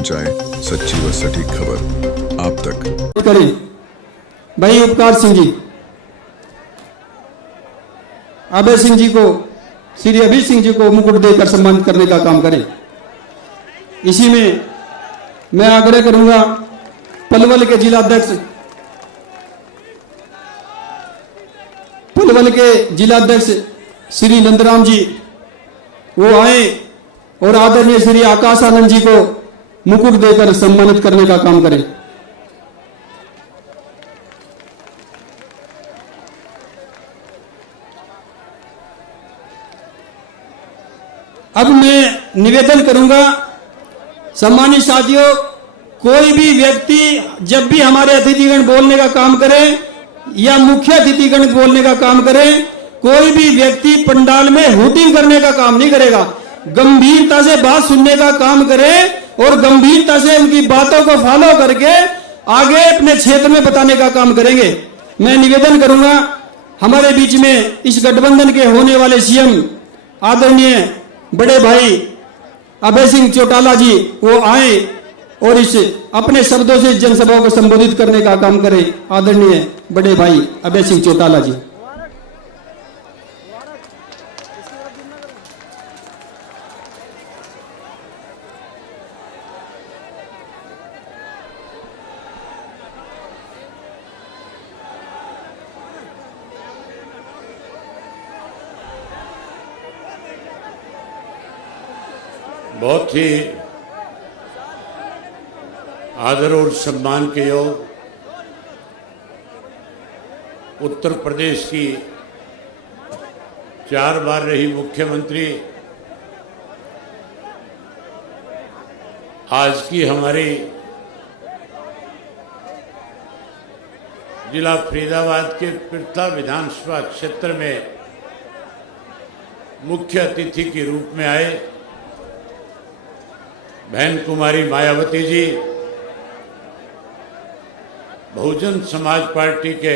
पहुंचाएं सच्ची व सटीक खबर आप तक। करें भाई उपकार सिंह जी, अभय सिंह जी को, श्री अभय सिंह जी को मुकुट देकर सम्मानित करने का काम करें। इसी में मैं आग्रह करूंगा पलवल के जिलाध्यक्ष श्री नंदराम जी वो आए और आदरणीय श्री आकाश आनंद जी को मुकुट देकर सम्मानित करने का काम करें। अब मैं निवेदन करूंगा सम्मानित साथियों, कोई भी व्यक्ति जब भी हमारे अतिथिगण बोलने का काम करे या मुख्य अतिथिगण बोलने का काम करे, कोई भी व्यक्ति पंडाल में हुटिंग करने का काम नहीं करेगा। गंभीरता से बात सुनने का काम करे और गंभीरता से उनकी बातों को फॉलो करके आगे अपने क्षेत्र में बताने का काम करेंगे। मैं निवेदन करूंगा हमारे बीच में इस गठबंधन के होने वाले सीएम आदरणीय बड़े भाई अभय सिंह चौटाला जी वो आए और इस अपने शब्दों से जनसभा को संबोधित करने का काम करें। आदरणीय बड़े भाई अभय सिंह चौटाला जी। बहुत ही आदर और सम्मान के योग उत्तर प्रदेश की 4 बार रही मुख्यमंत्री, आज की हमारी जिला फरीदाबाद के पिरथा विधानसभा क्षेत्र में मुख्य अतिथि के रूप में आए बहन कुमारी मायावती जी, बहुजन समाज पार्टी के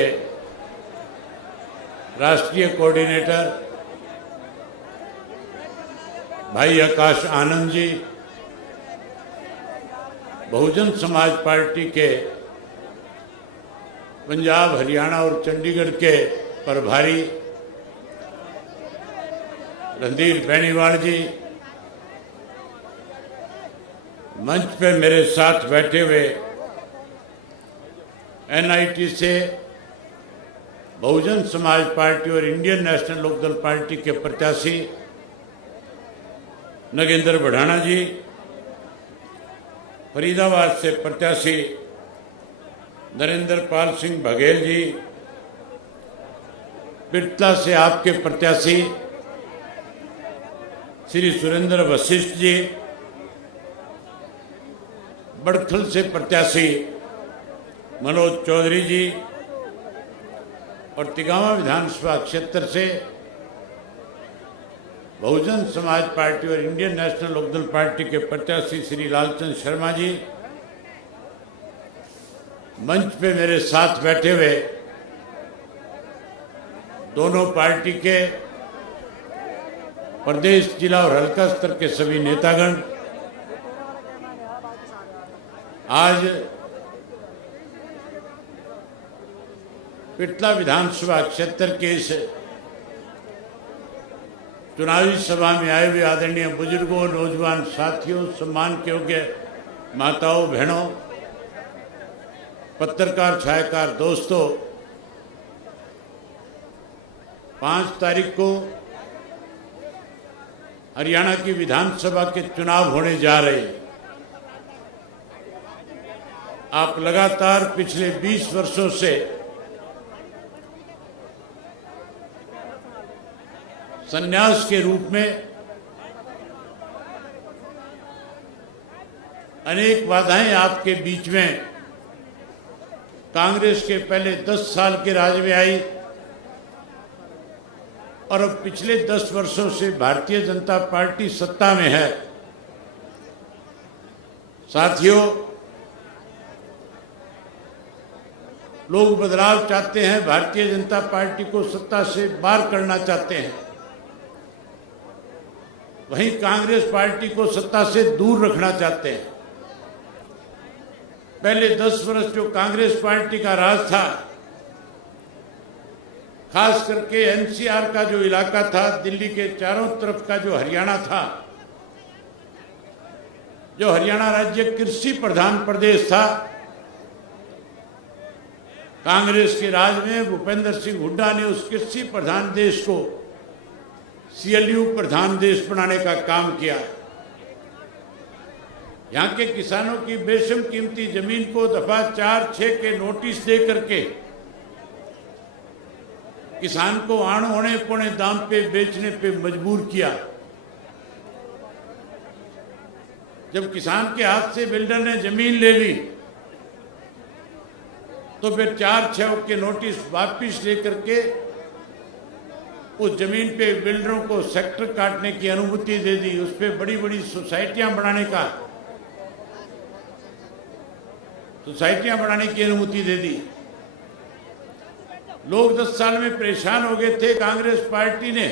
राष्ट्रीय कोऑर्डिनेटर भाई आकाश आनंद जी, बहुजन समाज पार्टी के पंजाब, हरियाणा और चंडीगढ़ के प्रभारी रणधीर बेनीवाल जी, मंच पे मेरे साथ बैठे हुए एनआईटी से बहुजन समाज पार्टी और इंडियन नेशनल लोकदल पार्टी के प्रत्याशी नगेंद्र बढ़ाना जी, फरीदाबाद से प्रत्याशी नरेंद्र पाल सिंह बघेल जी, पिरथा से आपके प्रत्याशी श्री सुरेंद्र वशिष्ठ जी, बड़खल से प्रत्याशी मनोज चौधरी जी और तिगावा विधानसभा क्षेत्र से बहुजन समाज पार्टी और इंडियन नेशनल लोकदल पार्टी के प्रत्याशी श्री लालचंद शर्मा जी, मंच पे मेरे साथ बैठे हुए दोनों पार्टी के प्रदेश, जिला और हल्का स्तर के सभी नेतागण, आज पिरथा विधानसभा क्षेत्र के इस चुनावी सभा में आए हुए आदरणीय बुजुर्गों, नौजवान साथियों, सम्मान के योग्य माताओं, बहनों, पत्रकार, छायाकार दोस्तों, 5 तारीख को हरियाणा की विधानसभा के चुनाव होने जा रहे हैं। आप लगातार पिछले 20 वर्षों से संन्यास के रूप में अनेक बाधाएं आपके बीच में कांग्रेस के पहले 10 साल के राज में आई और अब पिछले 10 वर्षों से भारतीय जनता पार्टी सत्ता में है। साथियों, लोग बदलाव चाहते हैं, भारतीय जनता पार्टी को सत्ता से बाहर करना चाहते हैं, वहीं कांग्रेस पार्टी को सत्ता से दूर रखना चाहते हैं। पहले 10 वर्ष जो कांग्रेस पार्टी का राज था, खास करके एनसीआर का जो इलाका था, दिल्ली के चारों तरफ का जो हरियाणा था, जो हरियाणा राज्य कृषि प्रधान प्रदेश था, कांग्रेस के राज में भूपेंद्र सिंह हुड्डा ने उस कृषि प्रधान देश को सीएलयू प्रधान देश बनाने का काम किया। यहाँ के किसानों की बेशम कीमती जमीन को दफा 4-6 के नोटिस दे करके किसान को आण होने पौने दाम पे बेचने पे मजबूर किया। जब किसान के हाथ से बिल्डर ने जमीन ले ली तो फिर 4-6 के नोटिस वापिस लेकर के उस जमीन पे बिल्डरों को सेक्टर काटने की अनुमति दे दी, उस पर बड़ी बड़ी सोसाइटियां बनाने की अनुमति दे दी। लोग 10 साल में परेशान हो गए थे। कांग्रेस पार्टी ने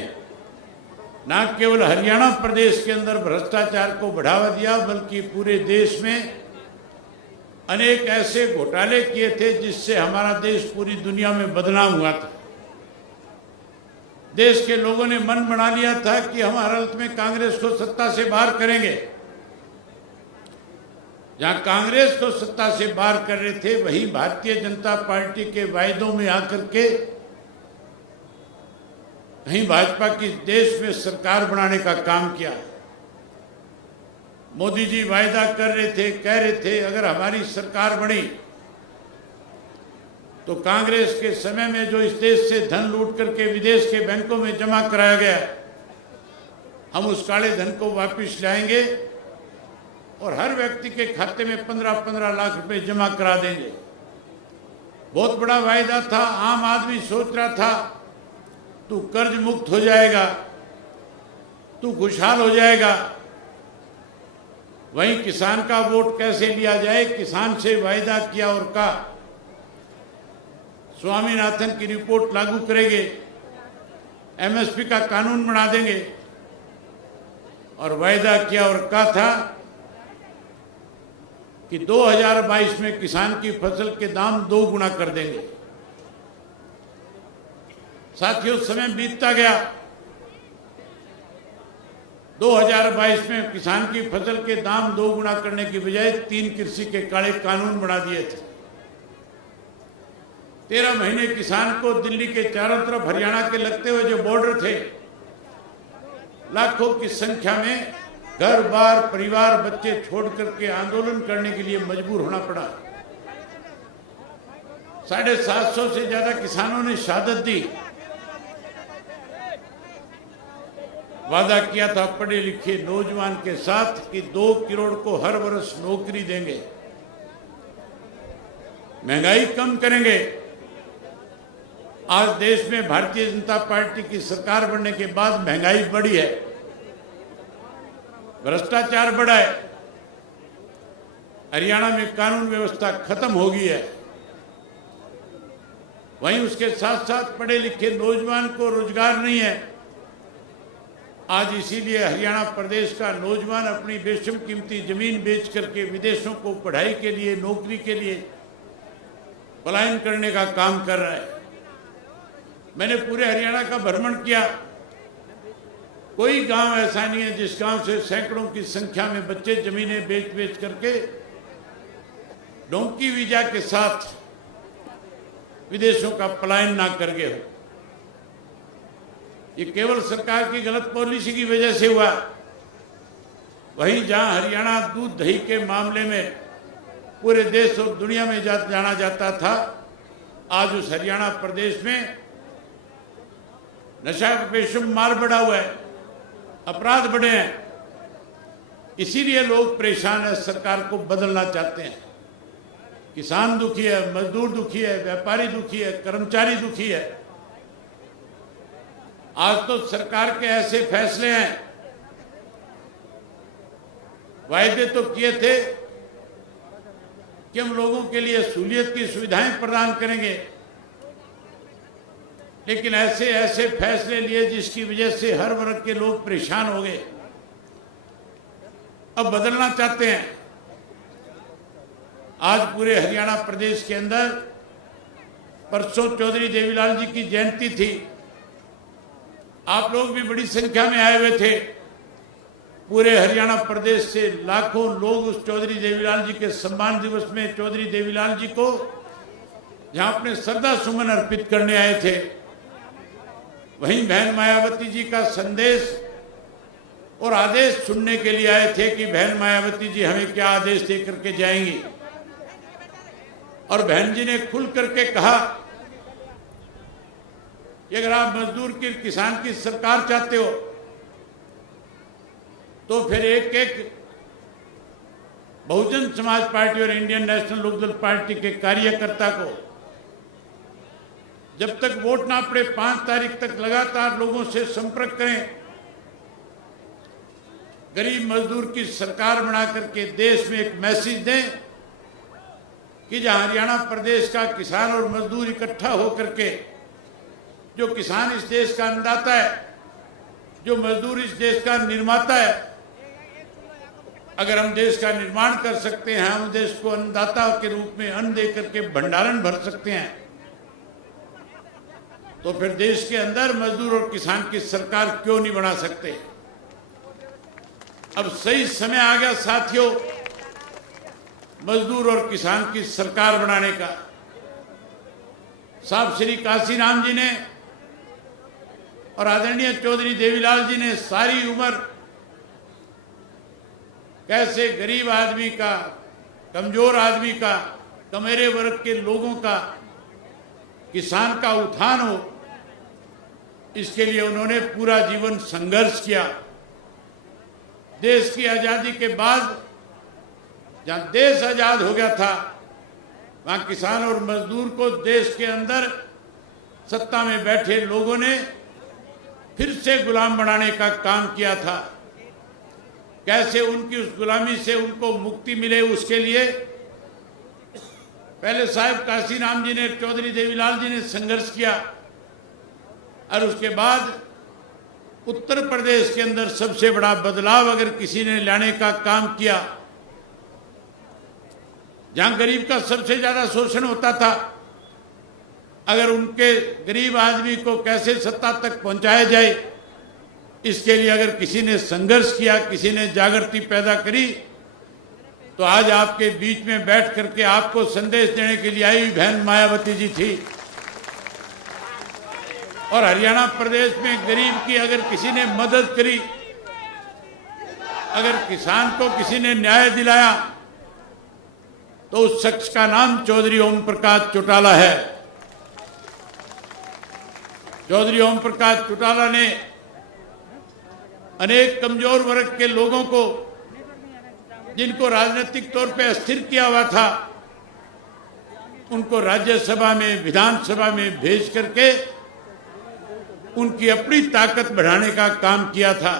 न केवल हरियाणा प्रदेश के अंदर भ्रष्टाचार को बढ़ावा दिया, बल्कि पूरे देश में अनेक ऐसे घोटाले किए थे जिससे हमारा देश पूरी दुनिया में बदनाम हुआ था। देश के लोगों ने मन बना लिया था कि हम हर हालत में कांग्रेस को सत्ता से बाहर करेंगे। जहां कांग्रेस को सत्ता से बाहर कर रहे थे, वहीं भारतीय जनता पार्टी के वायदों में आकर के कहीं भाजपा की देश में सरकार बनाने का काम किया। मोदी जी वायदा कर रहे थे, कह रहे थे अगर हमारी सरकार बनी तो कांग्रेस के समय में जो इस देश से धन लूट करके विदेश के बैंकों में जमा कराया गया, हम उस काले धन को वापस लाएंगे और हर व्यक्ति के खाते में 15-15 लाख रुपए जमा करा देंगे। बहुत बड़ा वायदा था। आम आदमी सोच रहा था तू कर्ज मुक्त हो जाएगा, तू खुशहाल हो जाएगा। वहीं किसान का वोट कैसे लिया जाए, किसान से वायदा किया और कहा स्वामीनाथन की रिपोर्ट लागू करेंगे, एमएसपी का कानून बना देंगे, और वायदा किया और कहा था कि 2022 में किसान की फसल के दाम 2 गुना कर देंगे। साथियों, समय बीतता गया। 2022 में किसान की फसल के दाम 2 गुना करने की बजाय 3 कृषि के काले कानून बना दिए थे। 13 महीने किसान को दिल्ली के चारों तरफ हरियाणा के लगते हुए जो बॉर्डर थे, लाखों की संख्या में घर बार परिवार बच्चे छोड़ करके आंदोलन करने के लिए मजबूर होना पड़ा। 750 से ज्यादा किसानों ने शहादत दी। वादा किया था पढ़े लिखे नौजवान के साथ कि 2 करोड़ को हर वर्ष नौकरी देंगे, महंगाई कम करेंगे। आज देश में भारतीय जनता पार्टी की सरकार बनने के बाद महंगाई बढ़ी है, भ्रष्टाचार बढ़ा है, हरियाणा में कानून व्यवस्था खत्म हो गई है। वहीं उसके साथ साथ पढ़े लिखे नौजवान को रोजगार नहीं है। आज इसीलिए हरियाणा प्रदेश का नौजवान अपनी बेशम कीमती जमीन बेच करके विदेशों को पढ़ाई के लिए, नौकरी के लिए पलायन करने का काम कर रहा है। मैंने पूरे हरियाणा का भ्रमण किया, कोई गांव ऐसा नहीं है जिस गांव से सैकड़ों की संख्या में बच्चे जमीनें बेच बेच करके डोंकी वीजा के साथ विदेशों का पलायन ना कर गए हो। ये केवल सरकार की गलत पॉलिसी की वजह से हुआ। वहीं जहां हरियाणा दूध दही के मामले में पूरे देश और दुनिया में जाना जाता था, आज उस हरियाणा प्रदेश में नशा का बेशुमार बढ़ा हुआ है, अपराध बढ़े हैं। इसीलिए लोग परेशान है, सरकार को बदलना चाहते हैं। किसान दुखी है, मजदूर दुखी है, व्यापारी दुखी है, कर्मचारी दुखी है। आज तो सरकार के ऐसे फैसले हैं, वायदे तो किए थे कि हम लोगों के लिए सहूलियत की सुविधाएं प्रदान करेंगे, लेकिन ऐसे ऐसे फैसले लिए जिसकी वजह से हर वर्ग के लोग परेशान हो गए। अब बदलना चाहते हैं। आज पूरे हरियाणा प्रदेश के अंदर परसों चौधरी देवीलाल जी की जयंती थी। आप लोग भी बड़ी संख्या में आए हुए थे। पूरे हरियाणा प्रदेश से लाखों लोग उस चौधरी देवीलाल जी के सम्मान दिवस में चौधरी देवीलाल जी को जहां अपने श्रद्धा सुमन अर्पित करने आए थे, वहीं बहन मायावती जी का संदेश और आदेश सुनने के लिए आए थे कि बहन मायावती जी हमें क्या आदेश दे करके जाएंगी। और बहन जी ने खुल करके कहा कि अगर आप मजदूर की किसान की सरकार चाहते हो तो फिर एक एक बहुजन समाज पार्टी और इंडियन नेशनल लोकदल पार्टी के कार्यकर्ता को जब तक वोट ना पड़े 5 तारीख तक लगातार लोगों से संपर्क करें, गरीब मजदूर की सरकार बना करके देश में एक मैसेज दें कि जहां हरियाणा प्रदेश का किसान और मजदूर इकट्ठा होकर के, जो किसान इस देश का अन्नदाता है, जो मजदूर इस देश का निर्माता है, अगर हम देश का निर्माण कर सकते हैं, हम देश को अन्नदाता के रूप में अन्न दे करके भंडारण भर सकते हैं, तो फिर देश के अंदर मजदूर और किसान की सरकार क्यों नहीं बना सकते। अब सही समय आ गया साथियों मजदूर और किसान की सरकार बनाने का। साहब श्री काशीराम जी ने और आदरणीय चौधरी देवीलाल जी ने सारी उम्र कैसे गरीब आदमी का, कमजोर आदमी का, कमेरे वर्ग के लोगों का, किसान का उत्थान हो, इसके लिए उन्होंने पूरा जीवन संघर्ष किया। देश की आजादी के बाद जहां देश आजाद हो गया था, वहां किसान और मजदूर को देश के अंदर सत्ता में बैठे लोगों ने फिर से गुलाम बनाने का काम किया था। कैसे उनकी उस गुलामी से उनको मुक्ति मिले, उसके लिए पहले साहब काशीराम जी ने, चौधरी देवीलाल जी ने संघर्ष किया और उसके बाद उत्तर प्रदेश के अंदर सबसे बड़ा बदलाव अगर किसी ने लाने का काम किया, जहां गरीब का सबसे ज्यादा शोषण होता था, अगर उनके गरीब आदमी को कैसे सत्ता तक पहुंचाया जाए, इसके लिए अगर किसी ने संघर्ष किया, किसी ने जागृति पैदा करी, तो आज आपके बीच में बैठ करके आपको संदेश देने के लिए आई हुई बहन मायावती जी थी। और हरियाणा प्रदेश में गरीब की अगर किसी ने मदद करी, अगर किसान को किसी ने न्याय दिलाया, तो उस शख्स का नाम चौधरी ओम प्रकाश चौटाला है। चौधरी ओम प्रकाश चौटाला ने अनेक कमजोर वर्ग के लोगों को, जिनको राजनीतिक तौर पे अस्थिर किया हुआ था, उनको राज्यसभा में, विधानसभा में भेज करके उनकी अपनी ताकत बढ़ाने का काम किया था।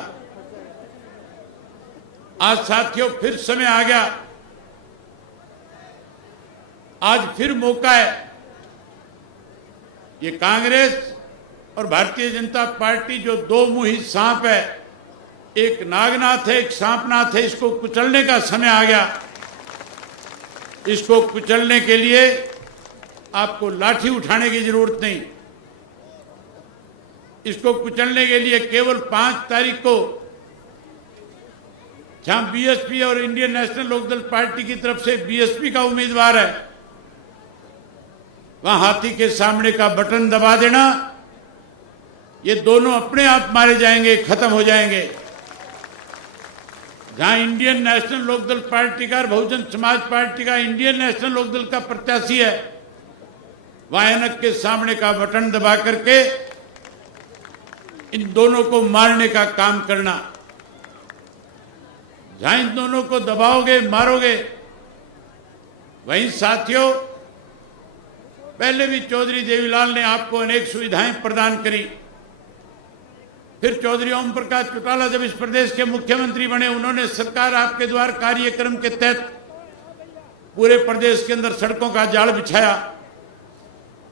आज साथियों फिर समय आ गया, आज फिर मौका है। ये कांग्रेस और भारतीय जनता पार्टी जो दो मुही सांप है, एक नागनाथ है, एक सांपनाथ है, इसको कुचलने का समय आ गया। इसको कुचलने के लिए आपको लाठी उठाने की जरूरत नहीं। इसको कुचलने के लिए केवल 5 तारीख को जहां बीएसपी और इंडियन नेशनल लोकदल पार्टी की तरफ से बीएसपी का उम्मीदवार है, वहां हाथी के सामने का बटन दबा देना, ये दोनों अपने आप मारे जाएंगे, खत्म हो जाएंगे। जहां इंडियन नेशनल लोकदल पार्टी का और बहुजन समाज पार्टी का इंडियन नेशनल लोकदल का प्रत्याशी है, वहां ऐनक के सामने का बटन दबा करके इन दोनों को मारने का काम करना। जहां इन दोनों को दबाओगे, मारोगे, वहीं साथियों पहले भी चौधरी देवीलाल ने आपको अनेक सुविधाएं प्रदान करी। फिर चौधरी ओम प्रकाश चौटाला जब इस प्रदेश के मुख्यमंत्री बने, उन्होंने सरकार आपके द्वार कार्यक्रम के तहत पूरे प्रदेश के अंदर सड़कों का जाल बिछाया।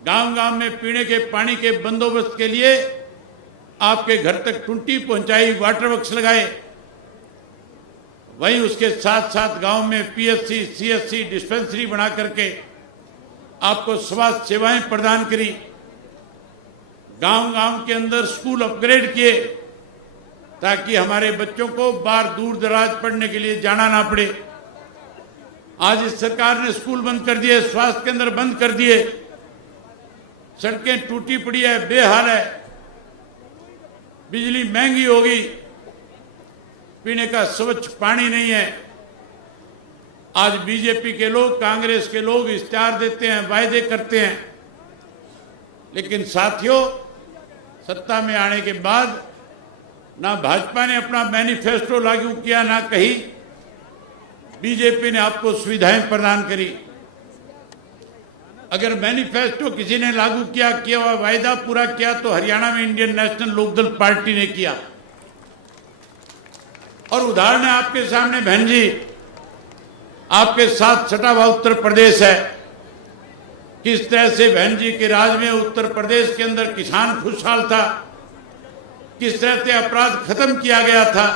गांव-गांव में पीने के पानी के बंदोबस्त के लिए आपके घर तक टुंटी पहुंचाई, वाटर वर्क्स लगाए। वहीं उसके साथ साथ गांव में पीएचसी, सीएचसी, डिस्पेंसरी बना करके आपको स्वास्थ्य सेवाएं प्रदान करी। गांव-गांव के अंदर स्कूल अपग्रेड किए ताकि हमारे बच्चों को बाहर दूर दराज पढ़ने के लिए जाना ना पड़े। आज इस सरकार ने स्कूल बंद कर दिए, स्वास्थ्य केंद्र बंद कर दिए, सड़कें टूटी पड़ी है, बेहाल है, बिजली महंगी हो गई, पीने का स्वच्छ पानी नहीं है। आज बीजेपी के लोग, कांग्रेस के लोग इश्तेहार देते हैं, वायदे करते हैं, लेकिन साथियों सत्ता में आने के बाद ना भाजपा ने अपना मैनिफेस्टो लागू किया, ना कहीं बीजेपी ने आपको सुविधाएं प्रदान करी। अगर मैनिफेस्टो किसी ने लागू किया हुआ वायदा पूरा किया तो हरियाणा में इंडियन नेशनल लोकदल पार्टी ने किया। और उदाहरण है आपके सामने बहन जी, आपके साथ सटा हुआ उत्तर प्रदेश है। किस तरह से बहन जी के राज में उत्तर प्रदेश के अंदर किसान खुशहाल था, किस तरह से अपराध खत्म किया गया था,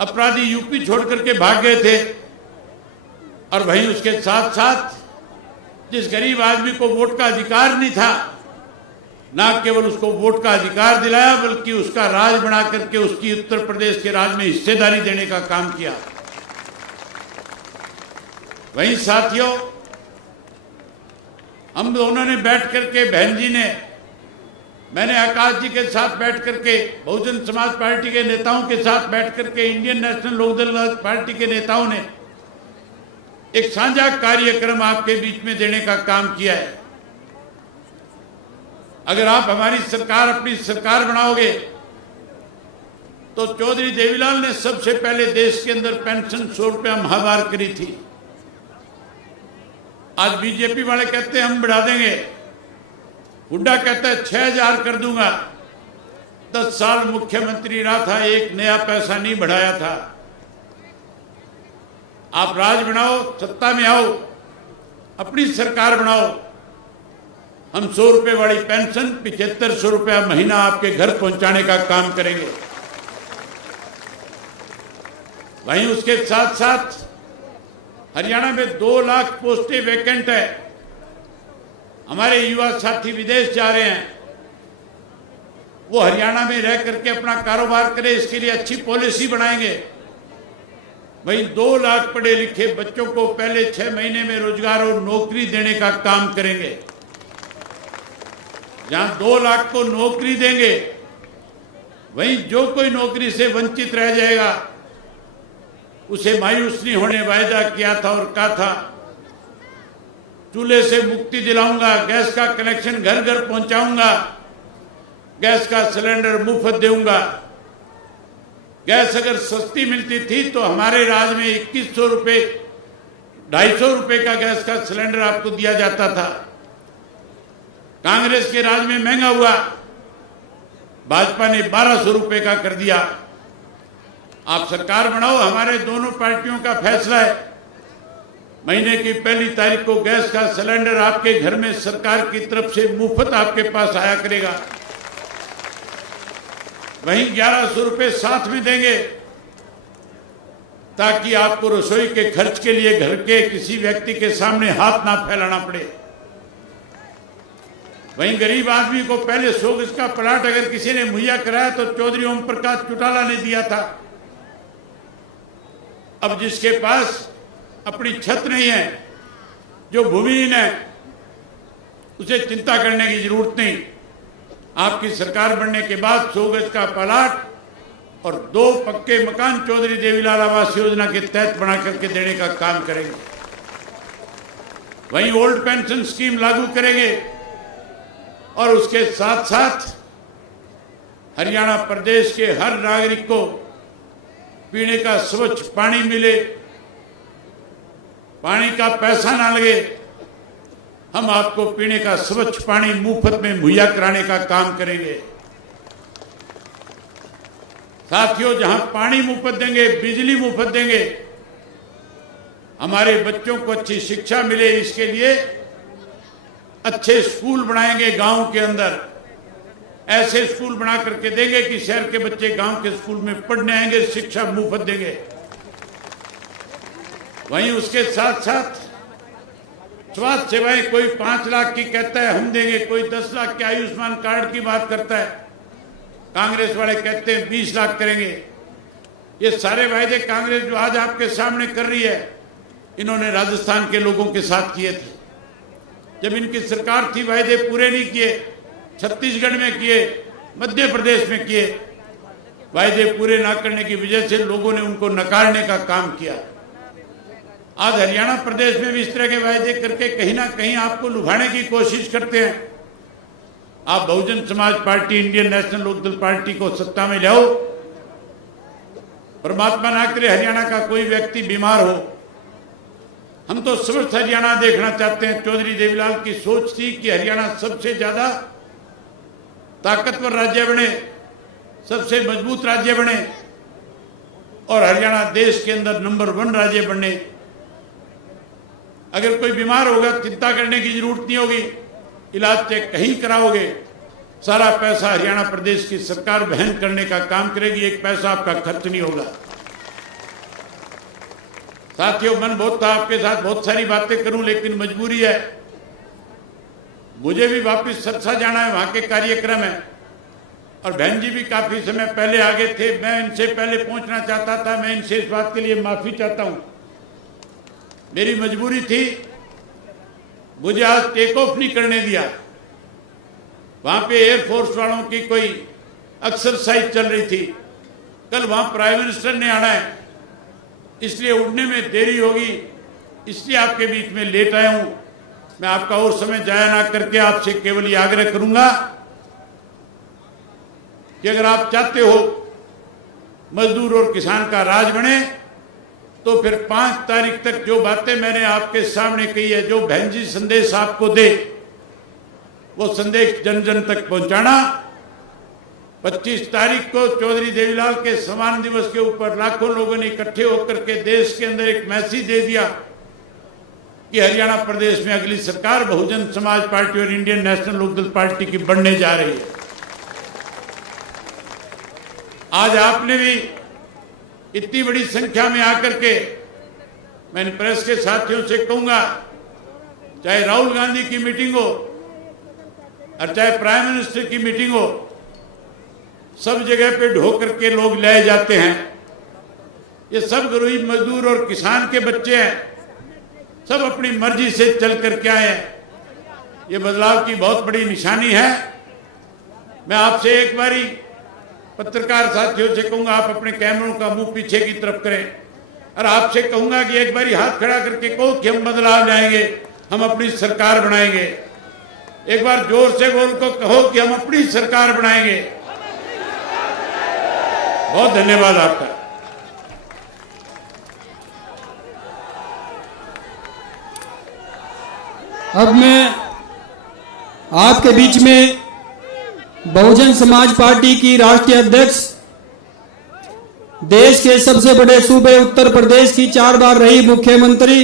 अपराधी यूपी छोड़ करके भाग गए थे। और वहीं उसके साथ साथ जिस गरीब आदमी को वोट का अधिकार नहीं था, ना केवल उसको वोट का अधिकार दिलाया बल्कि उसका राज बना करके उसकी उत्तर प्रदेश के राज में हिस्सेदारी देने का काम किया। वहीं साथियों हम दोनों ने बैठ करके, बहन जी ने, मैंने आकाश जी के साथ बैठ करके, बहुजन समाज पार्टी के नेताओं के साथ बैठ करके, इंडियन नेशनल लोकदल पार्टी के नेताओं ने एक साझा कार्यक्रम आपके बीच में देने का काम किया है। अगर आप हमारी सरकार, अपनी सरकार बनाओगे तो चौधरी देवीलाल ने सबसे पहले देश के अंदर पेंशन 100 रुपया माहवार करी थी। आज बीजेपी वाले कहते हैं हम बढ़ा देंगे, हुड्डा कहता है 6000 कर दूंगा। 10 साल मुख्यमंत्री रहा था, एक नया पैसा नहीं बढ़ाया था। आप राज बनाओ, सत्ता में आओ, अपनी सरकार बनाओ, हम 100 रुपए वाली पेंशन 7500 रुपया महीना आपके घर पहुंचाने का काम करेंगे। वहीं उसके साथ साथ हरियाणा में 2 लाख पोस्टें वैकेंट है। हमारे युवा साथी विदेश जा रहे हैं, वो हरियाणा में रह करके अपना कारोबार करें, इसके लिए अच्छी पॉलिसी बनाएंगे। वहीं 2 लाख पढ़े लिखे बच्चों को पहले 6 महीने में रोजगार और नौकरी देने का काम करेंगे। जहां 2 लाख को नौकरी देंगे, वहीं जो कोई नौकरी से वंचित रह जाएगा उसे मायूस नहीं होने वायदा किया था और कहा था चूल्हे से मुक्ति दिलाऊंगा, गैस का कनेक्शन घर घर पहुंचाऊंगा, गैस का सिलेंडर मुफ्त दूंगा। गैस अगर सस्ती मिलती थी तो हमारे राज में 2100 रुपये, 250 रुपये का गैस का सिलेंडर आपको दिया जाता था। कांग्रेस के राज में महंगा हुआ, भाजपा ने 1200 रुपये का कर दिया। आप सरकार बनाओ, हमारे दोनों पार्टियों का फैसला है, महीने की 1 तारीख को गैस का सिलेंडर आपके घर में सरकार की तरफ से मुफ्त आपके पास आया करेगा। वहीं 1100 रुपये साथ में देंगे ताकि आपको रसोई के खर्च के लिए घर के किसी व्यक्ति के सामने हाथ ना फैलाना पड़े। वहीं गरीब आदमी को पहले 100 गज का प्लाट अगर किसी ने मुहैया कराया तो चौधरी ओम प्रकाश चौटाला ने दिया था। अब जिसके पास अपनी छत नहीं है, जो भूमिहीन है, उसे चिंता करने की जरूरत नहीं। आपकी सरकार बनने के बाद 100 गज का प्लाट और 2 पक्के मकान चौधरी देवीलाल आवास योजना के तहत बना करके देने का काम करेंगे। वहीं ओल्ड पेंशन स्कीम लागू करेंगे और उसके साथ साथ हरियाणा प्रदेश के हर नागरिक को पीने का स्वच्छ पानी मिले, पानी का पैसा ना लगे। हम आपको पीने का स्वच्छ पानी मुफ्त में मुहैया कराने का काम करेंगे। साथियों, जहां पानी मुफ्त देंगे, बिजली मुफ्त देंगे, हमारे बच्चों को अच्छी शिक्षा मिले, इसके लिए अच्छे स्कूल बनाएंगे। गांव के अंदर ऐसे स्कूल बना करके देंगे कि शहर के बच्चे गांव के स्कूल में पढ़ने आएंगे, शिक्षा मुफ्त देंगे। वहीं उसके साथ साथ स्वास्थ्य सेवाएं कोई 5 लाख की कहता है हम देंगे, कोई 10 लाख के आयुष्मान कार्ड की बात करता है, कांग्रेस वाले कहते हैं 20 लाख करेंगे। ये सारे वायदे कांग्रेस जो आज आपके सामने कर रही है, इन्होंने राजस्थान के लोगों के साथ किए थे। जब इनकी सरकार थी वायदे पूरे नहीं किए, छत्तीसगढ़ में किए, मध्य प्रदेश में किए। वायदे पूरे ना करने की वजह से लोगों ने उनको नकारने का काम किया। आज हरियाणा प्रदेश में भी इस तरह के वायदे करके कहीं ना कहीं आपको लुभाने की कोशिश करते हैं। आप Bahujan Samaj party, Indian National Lokdal party को सत्ता में लाओ, परमात्मा ना करे हरियाणा का कोई व्यक्ति बीमार हो। हम तो समस्त हरियाणा देखना चाहते हैं। चौधरी देवीलाल की सोच थी कि हरियाणा सबसे ज्यादा ताकतवर राज्य बने, सबसे मजबूत राज्य बने और हरियाणा देश के अंदर नंबर 1 राज्य बने। अगर कोई बीमार होगा चिंता करने की जरूरत नहीं होगी, इलाज चेक कहीं कराओगे, सारा पैसा हरियाणा प्रदेश की सरकार वहन करने का काम करेगी, 1 पैसा आपका खर्च नहीं होगा। साथियों, मन बहुत था आपके साथ बहुत सारी बातें करूं, लेकिन मजबूरी है, मुझे भी वापस सरसा जाना है, वहां के कार्यक्रम है और बहन जी भी काफी समय पहले आ गए थे। मैं इनसे पहले पहुंचना चाहता था, मैं इनसे इस बात के लिए माफी चाहता हूं। मेरी मजबूरी थी, मुझे आज टेक ऑफ नहीं करने दिया। वहां पे एयरफोर्स वालों की कोई एक्सरसाइज चल रही थी। कल वहां प्राइम मिनिस्टर ने आना है, इसलिए उड़ने में देरी होगी, इसलिए आपके बीच में लेट आया हूं। मैं आपका और समय जाया ना करके आपसे केवल ये आग्रह करूंगा कि अगर आप चाहते हो मजदूर और किसान का राज बने, तो फिर 5 तारीख तक जो बातें मैंने आपके सामने कही है, जो बहन जी संदेश आपको दे, वो संदेश जन जन तक पहुंचाना। 25 तारीख को चौधरी देवीलाल के सम्मान दिवस के ऊपर लाखों लोगों ने इकट्ठे होकर के देश के अंदर एक मैसेज दे दिया कि हरियाणा प्रदेश में अगली सरकार बहुजन समाज पार्टी और इंडियन नेशनल लोकदल पार्टी की बनने जा रही है। आज आपने भी इतनी बड़ी संख्या में आकर के, मैं प्रेस के साथियों से कहूंगा, चाहे राहुल गांधी की मीटिंग हो और चाहे प्राइम मिनिस्टर की मीटिंग हो, सब जगह पे ढो करके लोग लाए जाते हैं। ये सब गरीब मजदूर और किसान के बच्चे हैं, सब अपनी मर्जी से चल करके आए हैं। ये बदलाव की बहुत बड़ी निशानी है। मैं आपसे एक बारी पत्रकार साथियों से कहूंगा, आप अपने कैमरों का मुंह पीछे की तरफ करें और आपसे कहूंगा कि एक बारी हाथ खड़ा करके कहो कि हम बदलाव लाएंगे, हम अपनी सरकार बनाएंगे। एक बार जोर से बोल को कहो कि हम अपनी सरकार बनाएंगे। बहुत धन्यवाद आपका। अब मैं आपके बीच में बहुजन समाज पार्टी की राष्ट्रीय अध्यक्ष, देश के सबसे बड़े सूबे उत्तर प्रदेश की 4 बार रही मुख्यमंत्री,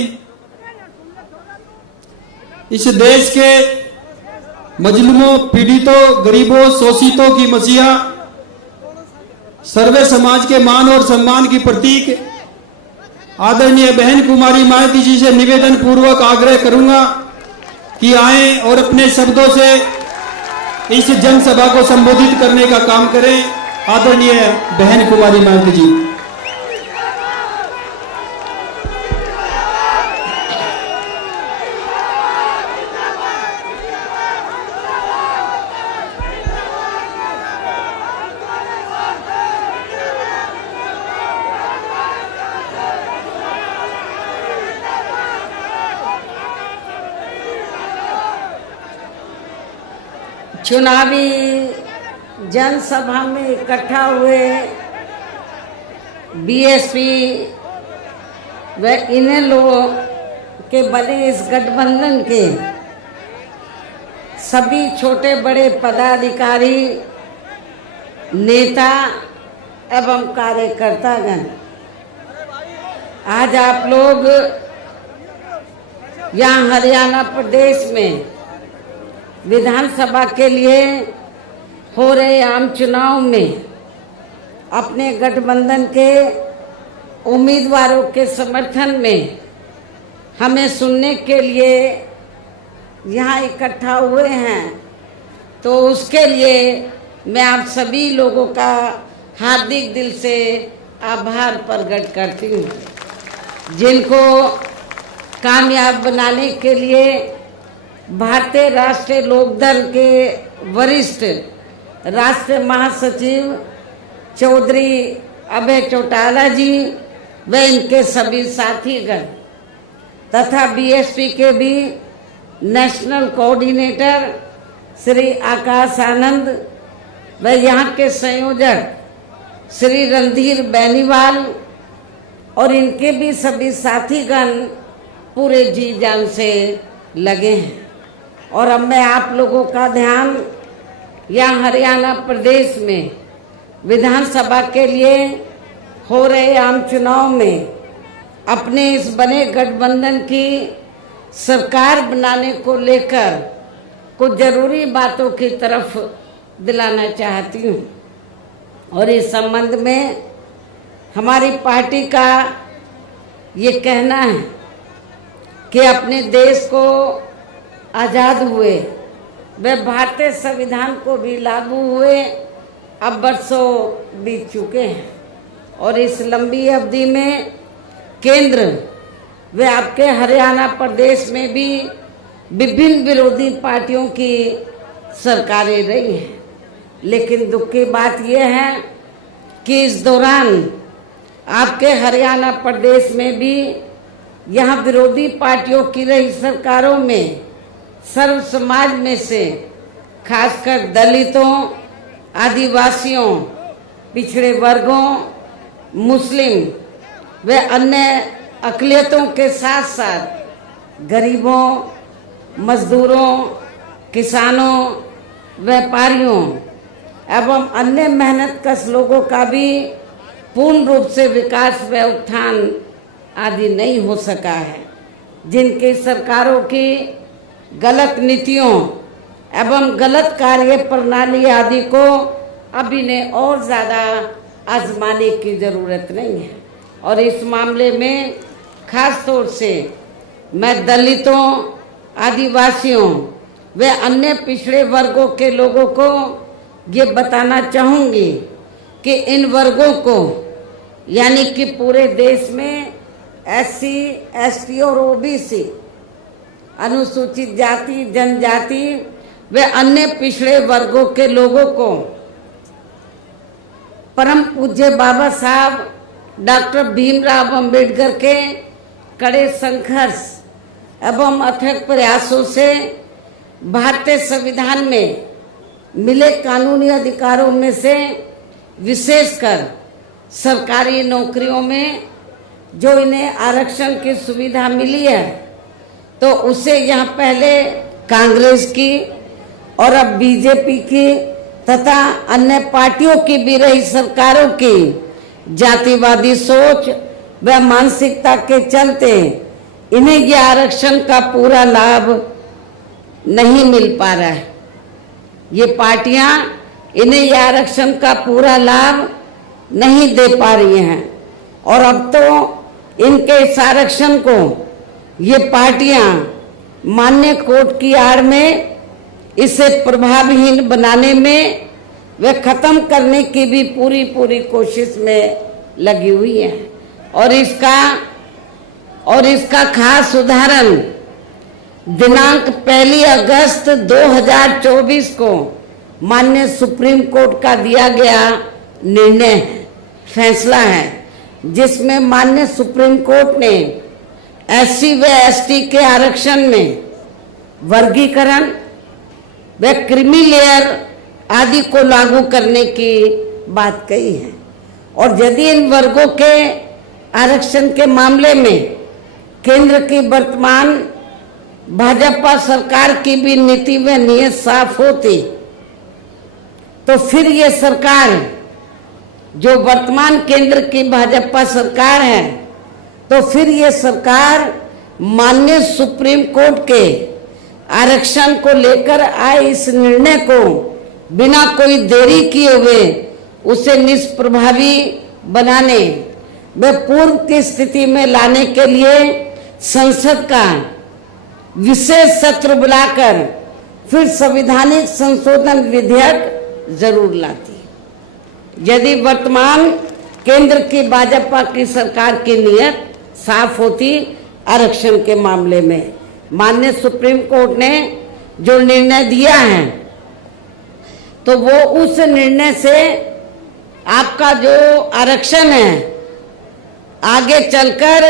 इस देश के मजलूमों, पीड़ितों, गरीबों, शोषितों की मसीहा, सर्वे समाज के मान और सम्मान की प्रतीक आदरणीय बहन कुमारी मायावती जी से निवेदन पूर्वक आग्रह करूंगा कि आए और अपने शब्दों से इस जनसभा को संबोधित करने का काम करें। आदरणीय बहन कुमारी मायावती जी। चुनावी जनसभा में इकट्ठा हुए बीएसपी व इन्हें लोगों के बने इस गठबंधन के सभी छोटे बड़े पदाधिकारी, नेता एवं कार्यकर्तागण, आज आप लोग यहाँ हरियाणा प्रदेश में विधानसभा के लिए हो रहे आम चुनाव में अपने गठबंधन के उम्मीदवारों के समर्थन में हमें सुनने के लिए यहाँ इकट्ठा हुए हैं, तो उसके लिए मैं आप सभी लोगों का हार्दिक दिल से आभार प्रकट करती हूँ, जिनको कामयाब बनाने के लिए भारतीय राष्ट्रीय लोकदल के वरिष्ठ राष्ट्रीय महासचिव चौधरी अभय चौटाला जी व इनके सभी साथीगण तथा बीएसपी के भी नेशनल कोऑर्डिनेटर श्री आकाश आनंद व यहाँ के संयोजक श्री रणधीर बेनीवाल और इनके भी सभी साथीगण पूरे जी जान से लगे हैं। और अब मैं आप लोगों का ध्यान यहाँ हरियाणा प्रदेश में विधानसभा के लिए हो रहे आम चुनाव में अपने इस बने गठबंधन की सरकार बनाने को लेकर कुछ जरूरी बातों की तरफ दिलाना चाहती हूँ। और इस संबंध में हमारी पार्टी का ये कहना है कि अपने देश को आज़ाद हुए व भारतीय संविधान को भी लागू हुए अब वर्षों बीत चुके हैं, और इस लंबी अवधि में केंद्र व आपके हरियाणा प्रदेश में भी विभिन्न विरोधी पार्टियों की सरकारें रही हैं। लेकिन दुख की बात यह है कि इस दौरान आपके हरियाणा प्रदेश में भी यहाँ विरोधी पार्टियों की रही सरकारों में सर्व समाज में से खासकर दलितों, आदिवासियों, पिछड़े वर्गों, मुस्लिम व अन्य अक़लियतों के साथ साथ गरीबों, मजदूरों, किसानों, व्यापारियों एवं अन्य मेहनतकश लोगों का भी पूर्ण रूप से विकास व उत्थान आदि नहीं हो सका है, जिनकी सरकारों की गलत नीतियों एवं गलत कार्य प्रणाली आदि को अभी ने और ज़्यादा आजमाने की ज़रूरत नहीं है। और इस मामले में खास तौर से मैं दलितों, आदिवासियों व अन्य पिछड़े वर्गों के लोगों को ये बताना चाहूँगी कि इन वर्गों को यानी कि पूरे देश में एससी, एसटी और ओबीसी, अनुसूचित जाति, जनजाति व अन्य पिछड़े वर्गों के लोगों को परम पूज्य बाबा साहब डॉक्टर भीमराव अंबेडकर के कड़े संघर्ष एवं अथक प्रयासों से भारतीय संविधान में मिले कानूनी अधिकारों में से विशेषकर सरकारी नौकरियों में जो इन्हें आरक्षण की सुविधा मिली है, तो उसे यहाँ पहले कांग्रेस की और अब बीजेपी की तथा अन्य पार्टियों की भी रही सरकारों की जातिवादी सोच व मानसिकता के चलते इन्हें ये आरक्षण का पूरा लाभ नहीं मिल पा रहा है। ये पार्टियां इन्हें ये आरक्षण का पूरा लाभ नहीं दे पा रही हैं, और अब तो इनके इस आरक्षण को ये पार्टियां मान्य कोर्ट की आड़ में इसे प्रभावहीन बनाने में व खत्म करने की भी पूरी कोशिश में लगी हुई है। और इसका खास उदाहरण दिनांक 1 अगस्त 2024 को माननीय सुप्रीम कोर्ट का दिया गया निर्णय फैसला है, जिसमें माननीय सुप्रीम कोर्ट ने एससी व एसटी के आरक्षण में वर्गीकरण व क्रीमी लेयर आदि को लागू करने की बात कही है। और यदि इन वर्गों के आरक्षण के मामले में केंद्र की वर्तमान भाजपा सरकार की भी नीति व नीयत साफ होती, तो फिर ये सरकार जो वर्तमान केंद्र की भाजपा सरकार है, तो फिर ये सरकार माननीय सुप्रीम कोर्ट के आरक्षण को लेकर आए इस निर्णय को बिना कोई देरी किए हुए उसे निष्प्रभावी बनाने व पूर्व की स्थिति में लाने के लिए संसद का विशेष सत्र बुलाकर फिर संवैधानिक संशोधन विधेयक जरूर लाती। यदि वर्तमान केंद्र की भाजपा की सरकार की नीयत साफ होती आरक्षण के मामले में, माननीय सुप्रीम कोर्ट ने जो निर्णय दिया है तो वो उस निर्णय से आपका जो आरक्षण है आगे चलकर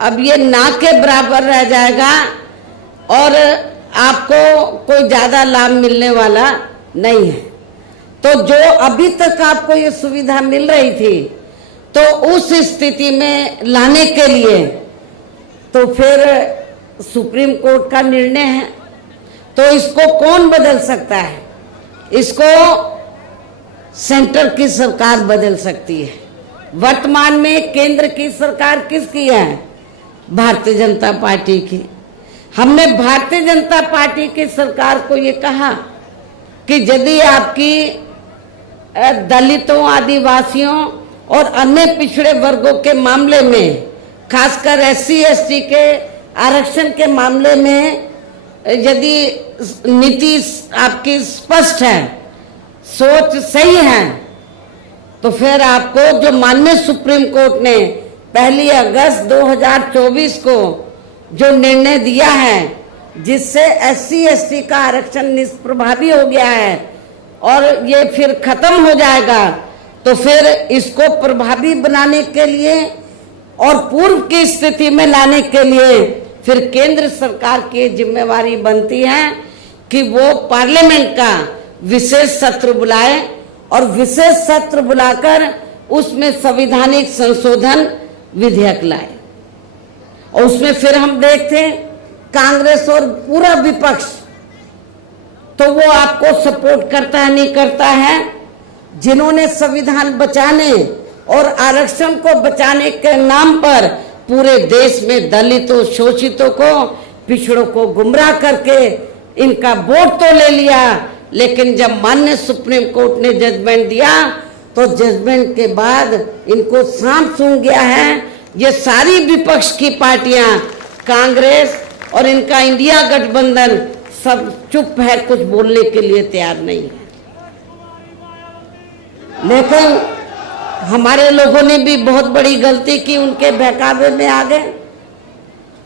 अब ये ना के बराबर रह जाएगा और आपको कोई ज्यादा लाभ मिलने वाला नहीं है। तो जो अभी तक आपको ये सुविधा मिल रही थी तो उस स्थिति में लाने के लिए तो फिर सुप्रीम कोर्ट का निर्णय है, तो इसको कौन बदल सकता है? इसको सेंटर की सरकार बदल सकती है। वर्तमान में केंद्र की सरकार किसकी है? भारतीय जनता पार्टी की। हमने भारतीय जनता पार्टी की सरकार को ये कहा कि यदि आपकी दलितों, आदिवासियों और अन्य पिछड़े वर्गों के मामले में, खासकर SC ST के आरक्षण के मामले में यदि नीति आपकी स्पष्ट है, सोच सही है, तो फिर आपको जो माननीय सुप्रीम कोर्ट ने 1 अगस्त 2024 को जो निर्णय दिया है जिससे SC ST का आरक्षण निष्प्रभावी हो गया है और ये फिर खत्म हो जाएगा, तो फिर इसको प्रभावी बनाने के लिए और पूर्व की स्थिति में लाने के लिए फिर केंद्र सरकार की जिम्मेवारी बनती है कि वो पार्लियामेंट का विशेष सत्र बुलाए और विशेष सत्र बुलाकर उसमें संवैधानिक संशोधन विधेयक लाए। और उसमें फिर हम देखते हैं कांग्रेस और पूरा विपक्ष तो वो आपको सपोर्ट करता है नहीं करता है। जिन्होंने संविधान बचाने और आरक्षण को बचाने के नाम पर पूरे देश में दलितों, शोषितों को, पिछड़ों को गुमराह करके इनका वोट तो ले लिया, लेकिन जब माननीय सुप्रीम कोर्ट ने जजमेंट दिया तो जजमेंट के बाद इनको सांप सूंघ गया है। ये सारी विपक्ष की पार्टियां, कांग्रेस और इनका इंडिया गठबंधन सब चुप है, कुछ बोलने के लिए तैयार नहीं है। लेकिन हमारे लोगों ने भी बहुत बड़ी गलती की, उनके बहकावे में आ गए।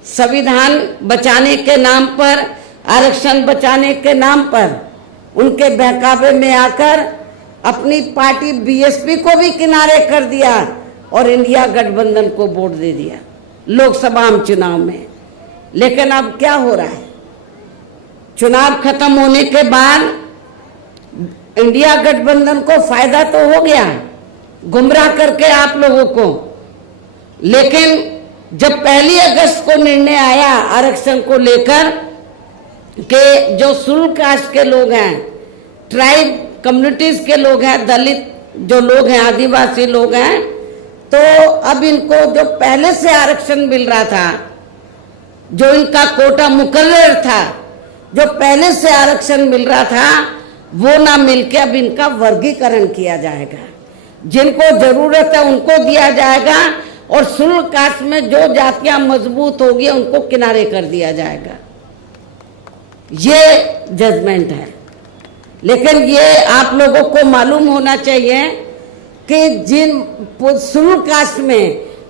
संविधान बचाने के नाम पर, आरक्षण बचाने के नाम पर उनके बहकावे में आकर अपनी पार्टी BSP को भी किनारे कर दिया और इंडिया गठबंधन को वोट दे दिया लोकसभा चुनाव में। लेकिन अब क्या हो रहा है? चुनाव खत्म होने के बाद इंडिया गठबंधन को फायदा तो हो गया गुमराह करके आप लोगों को, लेकिन जब 1 अगस्त को निर्णय आया आरक्षण को लेकर कि जो शेड्यूल कास्ट के लोग हैं, ट्राइब कम्युनिटीज के लोग हैं, दलित जो लोग हैं, आदिवासी लोग हैं, तो अब इनको जो पहले से आरक्षण मिल रहा था, जो इनका कोटा मुकर्रर था, जो पहले से आरक्षण मिल रहा था, वो ना मिलके अब इनका वर्गीकरण किया जाएगा। जिनको जरूरत है उनको दिया जाएगा और शेड्यूल कास्ट में जो जातियां मजबूत होगी उनको किनारे कर दिया जाएगा। ये जजमेंट है। लेकिन ये आप लोगों को मालूम होना चाहिए कि जिन शेड्यूल कास्ट में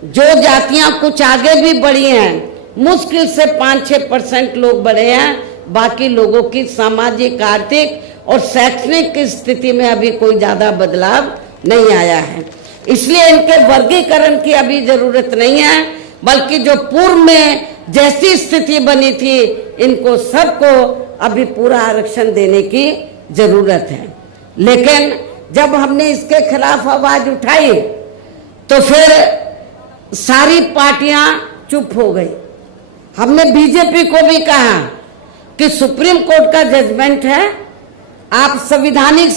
जो जातियां कुछ आगे भी बढ़ी हैं, मुश्किल से 5-6% लोग बढ़े हैं, बाकी लोगों की सामाजिक, आर्थिक और शैक्षणिक की स्थिति में अभी कोई ज्यादा बदलाव नहीं आया है। इसलिए इनके वर्गीकरण की अभी जरूरत नहीं है, बल्कि जो पूर्व में जैसी स्थिति बनी थी इनको सबको अभी पूरा आरक्षण देने की जरूरत है। लेकिन जब हमने इसके खिलाफ आवाज उठाई तो फिर सारी पार्टियां चुप हो गई। हमने बीजेपी को भी कहा कि सुप्रीम कोर्ट का जजमेंट है, आप संवैधानिक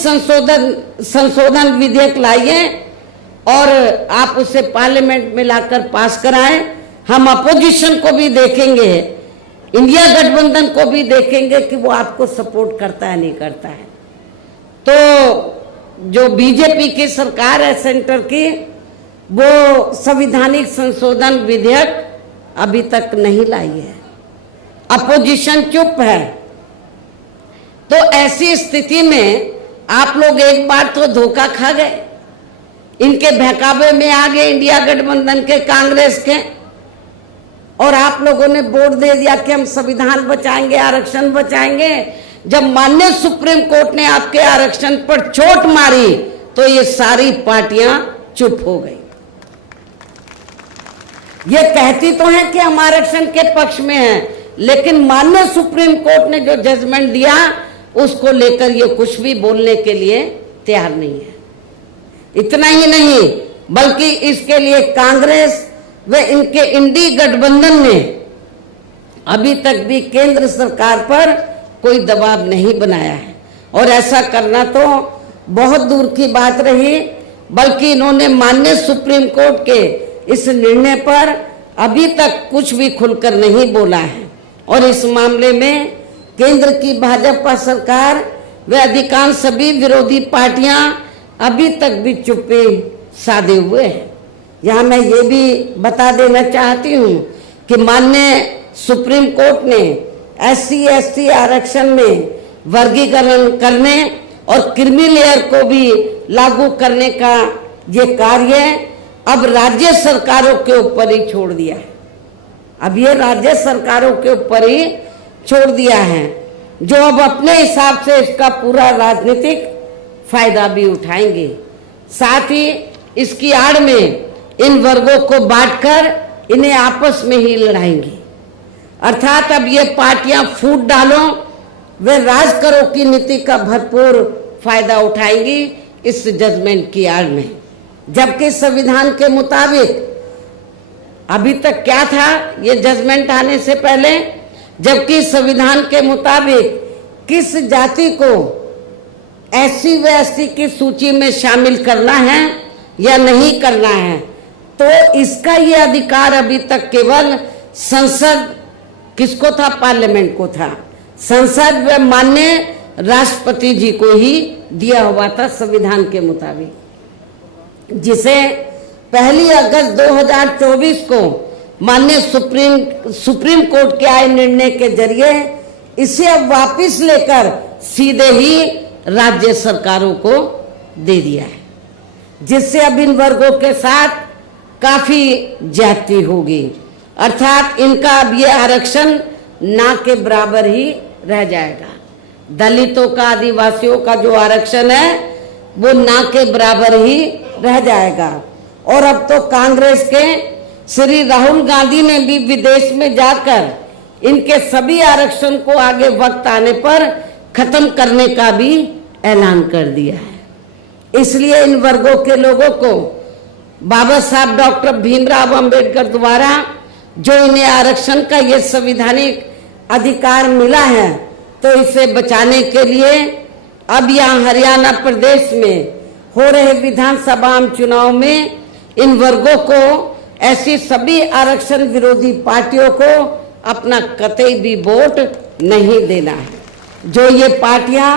संशोधन विधेयक लाइए और आप उसे पार्लियामेंट में लाकर पास कराएं। हम अपोजिशन को भी देखेंगे, इंडिया गठबंधन को भी देखेंगे कि वो आपको सपोर्ट करता है नहीं करता है। तो जो बीजेपी की सरकार है सेंटर की, वो संवैधानिक संशोधन विधेयक अभी तक नहीं लाई है, अपोजिशन चुप है। तो ऐसी स्थिति में आप लोग एक बार तो धोखा खा गए, इनके बहकावे में आ गए इंडिया गठबंधन के, कांग्रेस के, और आप लोगों ने वोट दे दिया कि हम संविधान बचाएंगे, आरक्षण बचाएंगे। जब माननीय सुप्रीम कोर्ट ने आपके आरक्षण पर चोट मारी तो ये सारी पार्टियां चुप हो गई। ये कहती तो हैं कि हम आरक्षण के पक्ष में हैं, लेकिन माननीय सुप्रीम कोर्ट ने जो जजमेंट दिया उसको लेकर ये कुछ भी बोलने के लिए तैयार नहीं है। इतना ही नहीं, बल्कि इसके लिए कांग्रेस व इनके इंडी गठबंधन ने अभी तक भी केंद्र सरकार पर कोई दबाव नहीं बनाया है, और ऐसा करना तो बहुत दूर की बात रही, बल्कि इन्होंने माननीय सुप्रीम कोर्ट के इस निर्णय पर अभी तक कुछ भी खुलकर नहीं बोला है। और इस मामले में केंद्र की भाजपा सरकार व अधिकांश सभी विरोधी पार्टियां अभी तक भी चुप्पी साधे हुए हैं। यहाँ मैं ये भी बता देना चाहती हूँ कि माननीय सुप्रीम कोर्ट ने SC/ST आरक्षण में वर्गीकरण करने और क्रीमी लेयर को भी लागू करने का ये कार्य अब राज्य सरकारों के ऊपर ही छोड़ दिया है। अब ये राज्य सरकारों के ऊपर ही छोड़ दिया है, जो अब अपने हिसाब से इसका पूरा राजनीतिक फायदा भी उठाएंगे। साथ ही इसकी आड़ में इन वर्गों को बांटकर इन्हें आपस में ही लड़ाएंगे। अर्थात अब ये पार्टियां फूट डालो वे राज करो की नीति का भरपूर फायदा उठाएंगी इस जजमेंट की आड़ में। जबकि संविधान के मुताबिक अभी तक क्या था ये जजमेंट आने से पहले, जबकि संविधान के मुताबिक किस जाति को SC व ST की सूची में शामिल करना है या नहीं करना है, तो इसका ये अधिकार अभी तक केवल संसद, किसको था, पार्लियामेंट को था, संसद व माननीय राष्ट्रपति जी को ही दिया हुआ था संविधान के मुताबिक, जिसे 1 अगस्त 2024 को माननीय सुप्रीम कोर्ट के आए निर्णय के जरिए इसे अब वापस लेकर सीधे ही राज्य सरकारों को दे दिया है, जिससे अब इन वर्गों के साथ काफी ज्यादती होगी। अर्थात इनका अब ये आरक्षण ना के बराबर ही रह जाएगा। दलितों का, आदिवासियों का जो आरक्षण है वो ना के बराबर ही रह जाएगा। और अब तो कांग्रेस के श्री राहुल गांधी ने भी विदेश में जाकर इनके सभी आरक्षण को आगे वक्त आने पर खत्म करने का भी ऐलान कर दिया है। इसलिए इन वर्गों के लोगों को बाबा साहब डॉक्टर भीमराव अंबेडकर द्वारा जो इन्हें आरक्षण का ये संवैधानिक अधिकार मिला है, तो इसे बचाने के लिए अब यहाँ हरियाणा प्रदेश में हो रहे विधानसभा चुनाव में इन वर्गों को, ऐसी सभी आरक्षण विरोधी पार्टियों को अपना कतई भी वोट नहीं देना है। जो ये पार्टियां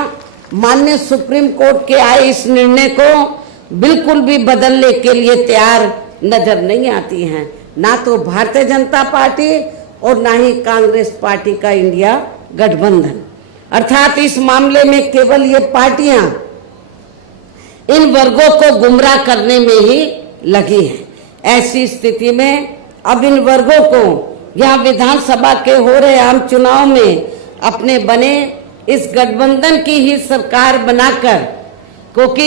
माननीय सुप्रीम कोर्ट के आए इस निर्णय को बिल्कुल भी बदलने के लिए तैयार नजर नहीं आती हैं, ना तो भारतीय जनता पार्टी और ना ही कांग्रेस पार्टी का इंडिया गठबंधन। अर्थात इस मामले में केवल ये पार्टियां इन वर्गों को गुमराह करने में ही लगी हैं। ऐसी स्थिति में अब इन वर्गों को यहाँ विधानसभा के हो रहे आम चुनाव में अपने बने इस गठबंधन की ही सरकार बनाकर, क्योंकि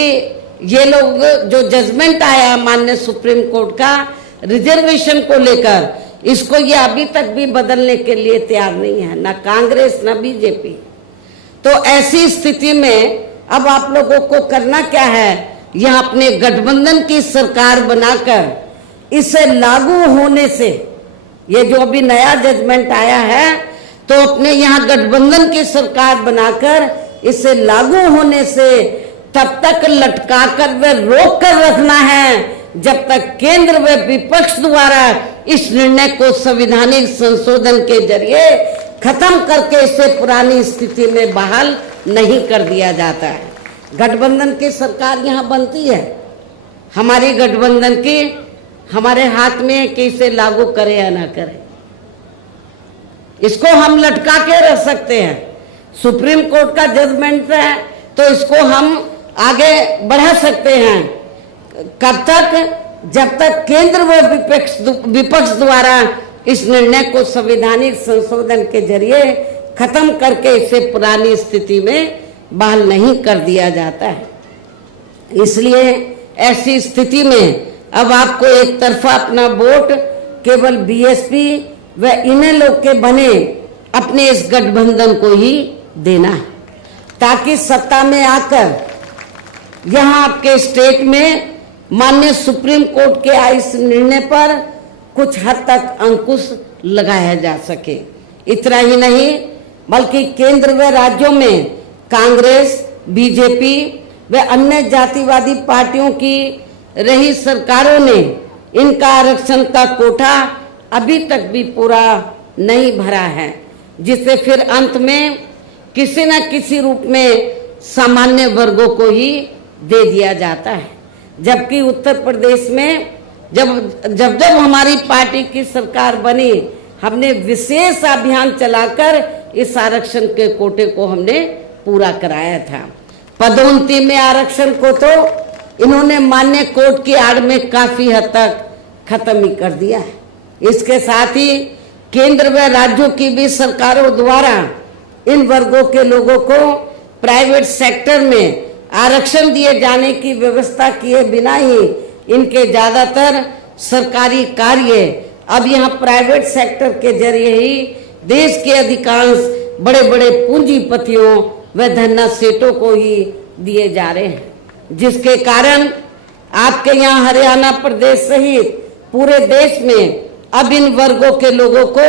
ये लोग जो जजमेंट आया माननीय सुप्रीम कोर्ट का रिजर्वेशन को लेकर, इसको ये अभी तक भी बदलने के लिए तैयार नहीं है, ना कांग्रेस ना बीजेपी। तो ऐसी स्थिति में अब आप लोगों को करना क्या है, यह अपने गठबंधन की सरकार बनाकर इसे लागू होने से, ये जो अभी नया जजमेंट आया है, तो अपने यहाँ गठबंधन की सरकार बनाकर इसे लागू होने से तब तक लटका कर व रोक कर रखना है जब तक केंद्र व विपक्ष द्वारा इस निर्णय को संवैधानिक संशोधन के जरिए खत्म करके इसे पुरानी स्थिति में बहाल नहीं कर दिया जाता है। गठबंधन की सरकार यहाँ बनती है, हमारी गठबंधन की हमारे हाथ में है कि इसे लागू करे या ना करे। इसको हम लटका के रख सकते हैं। सुप्रीम कोर्ट का जजमेंट है तो इसको हम आगे बढ़ा सकते हैं। कब तक? जब तक केंद्र व विपक्ष द्वारा इस निर्णय को संवैधानिक संशोधन के जरिए खत्म करके इसे पुरानी स्थिति में बहाल नहीं कर दिया जाता है। इसलिए ऐसी स्थिति में अब आपको एक तरफा अपना वोट केवल बीएसपी व इन्हें लोग के बने अपने इस गठबंधन को ही देना है, ताकि सत्ता में आकर यहाँ आपके स्टेट में माननीय सुप्रीम कोर्ट के इस निर्णय पर कुछ हद तक अंकुश लगाया जा सके। इतना ही नहीं बल्कि केंद्र व राज्यों में कांग्रेस, बीजेपी व अन्य जातिवादी पार्टियों की रही सरकारों ने इनका आरक्षण का कोटा अभी तक भी पूरा नहीं भरा है, जिससे फिर अंत में किसी न किसी रूप में सामान्य वर्गों को ही दे दिया जाता है। जबकि उत्तर प्रदेश में जब हमारी पार्टी की सरकार बनी, हमने विशेष अभियान चलाकर इस आरक्षण के कोटे को हमने पूरा कराया था। पदोन्नति में आरक्षण को तो इन्होंने मान्य कोर्ट की आड़ में काफी हद तक खत्म ही कर दिया है। इसके साथ ही केंद्र व राज्यों की भी सरकारों द्वारा इन वर्गों के लोगों को प्राइवेट सेक्टर में आरक्षण दिए जाने की व्यवस्था किए बिना ही इनके ज्यादातर सरकारी कार्य अब यहाँ प्राइवेट सेक्टर के जरिए ही देश के अधिकांश बड़े बड़े पूंजीपतियों व धन्ना सेठों को ही दिए जा रहे हैं, जिसके कारण आपके यहाँ हरियाणा प्रदेश सहित पूरे देश में अब इन वर्गों के लोगों को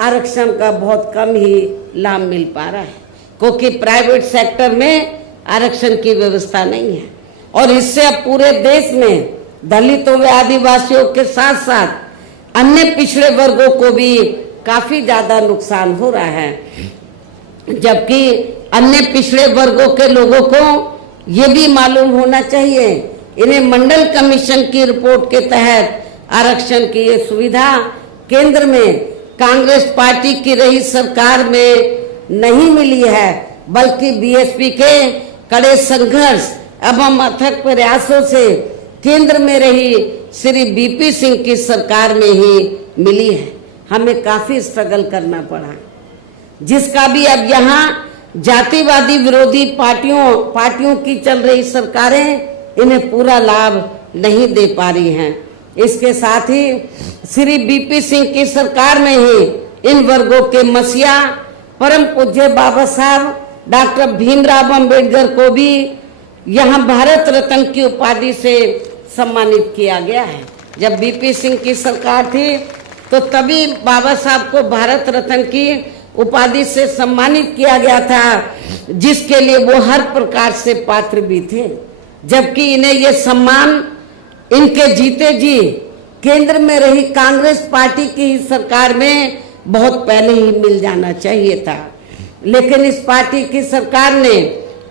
आरक्षण का बहुत कम ही लाभ मिल पा रहा है, क्योंकि प्राइवेट सेक्टर में आरक्षण की व्यवस्था नहीं है। और इससे अब पूरे देश में दलितों व आदिवासियों के साथ साथ अन्य पिछड़े वर्गों को भी काफी ज्यादा नुकसान हो रहा है। जबकि अन्य पिछड़े वर्गों के लोगों को ये भी मालूम होना चाहिए, इन्हें मंडल कमीशन की रिपोर्ट के तहत आरक्षण की ये सुविधा केंद्र में कांग्रेस पार्टी की रही सरकार में नहीं मिली है, बल्कि बीएसपी के कड़े संघर्ष एवं अथक प्रयासों से केंद्र में रही श्री बीपी सिंह की सरकार में ही मिली है। हमें काफी स्ट्रगल करना पड़ा, जिसका भी अब यहाँ जातिवादी विरोधी पार्टियों की चल रही सरकारें इन्हें पूरा लाभ नहीं दे पा रही हैं। इसके साथ ही श्री बीपी सिंह की सरकार में ही इन वर्गों के मसीहा परम पूज्य बाबा साहब डॉक्टर भीमराव अम्बेडकर को भी यहाँ भारत रत्न की उपाधि से सम्मानित किया गया है। जब बीपी सिंह की सरकार थी तो तभी बाबा साहब को भारत रत्न की उपाधि से सम्मानित किया गया था, जिसके लिए वो हर प्रकार से पात्र भी थे। जबकि इन्हें ये सम्मान इनके जीते जी केंद्र में रही कांग्रेस पार्टी की ही सरकार में बहुत पहले ही मिल जाना चाहिए था, लेकिन इस पार्टी की सरकार ने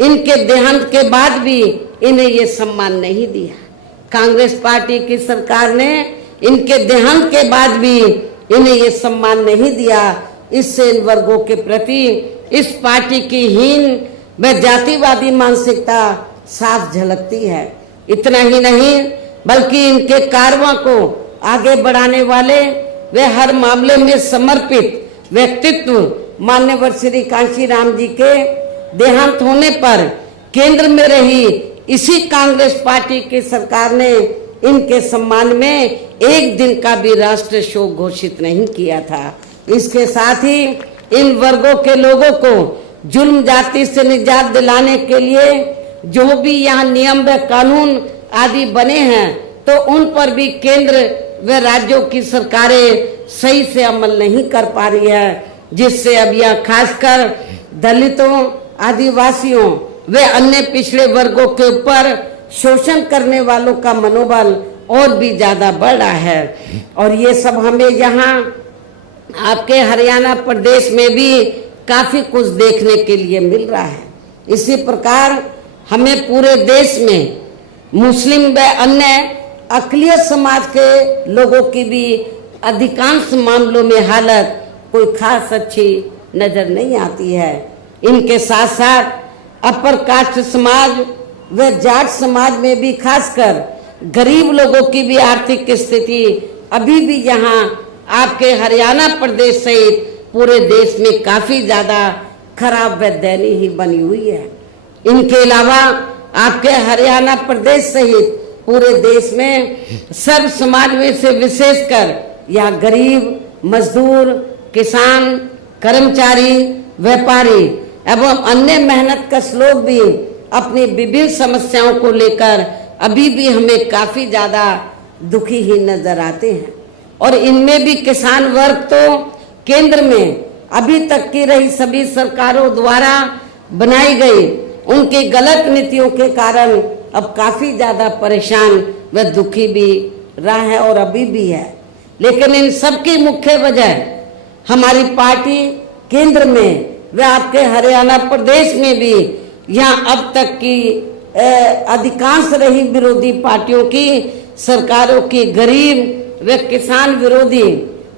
इनके देहांत के बाद भी इन्हें ये सम्मान नहीं दिया। कांग्रेस पार्टी की सरकार ने इनके देहांत के बाद भी इन्हें ये सम्मान नहीं दिया। इससे इन वर्गों के प्रति इस पार्टी की हीन व जातिवादी मानसिकता साफ झलकती है। इतना ही नहीं बल्कि इनके कारवां को आगे बढ़ाने वाले वे हर मामले में समर्पित व्यक्तित्व मान्यवर श्री कांशीराम जी के देहांत होने पर केंद्र में रही इसी कांग्रेस पार्टी की सरकार ने इनके सम्मान में एक दिन का भी राष्ट्रीय शोक घोषित नहीं किया था। इसके साथ ही इन वर्गों के लोगों को जुल्म जाति से निजात दिलाने के लिए जो भी यहाँ नियम व कानून आदि बने हैं, तो उन पर भी केंद्र व राज्यों की सरकारें सही से अमल नहीं कर पा रही है, जिससे अब यह खासकर दलितों, आदिवासियों व अन्य पिछड़े वर्गों के ऊपर शोषण करने वालों का मनोबल और भी ज्यादा बढ़ रहा है। और ये सब हमें यहाँ आपके हरियाणा प्रदेश में भी काफी कुछ देखने के लिए मिल रहा है। इसी प्रकार हमें पूरे देश में मुस्लिम व अन्य अक़लियत समाज के लोगों की भी अधिकांश मामलों में हालत कोई खास अच्छी नजर नहीं आती है। इनके साथ साथ अपर कास्ट समाज व जाट समाज में भी खासकर गरीब लोगों की भी आर्थिक स्थिति अभी भी यहाँ आपके हरियाणा प्रदेश सहित पूरे देश में काफी ज्यादा खराब व दयनीय ही बनी हुई है। इनके अलावा आपके हरियाणा प्रदेश सहित पूरे देश में सर्व समाज में से विशेषकर यहाँ गरीब, मजदूर, किसान, कर्मचारी, व्यापारी एवं अन्य मेहनत कश लोग भी अपनी विभिन्न समस्याओं को लेकर अभी भी हमें काफी ज्यादा दुखी ही नजर आते हैं। और इनमें भी किसान वर्ग तो केंद्र में अभी तक की रही सभी सरकारों द्वारा बनाई गई उनकी गलत नीतियों के कारण अब काफी ज्यादा परेशान व दुखी भी रहा है और अभी भी है। लेकिन इन सब की मुख्य वजह हमारी पार्टी केंद्र में व आपके हरियाणा प्रदेश में भी यहाँ अब तक की अधिकांश रही विरोधी पार्टियों की सरकारों की गरीब व किसान विरोधी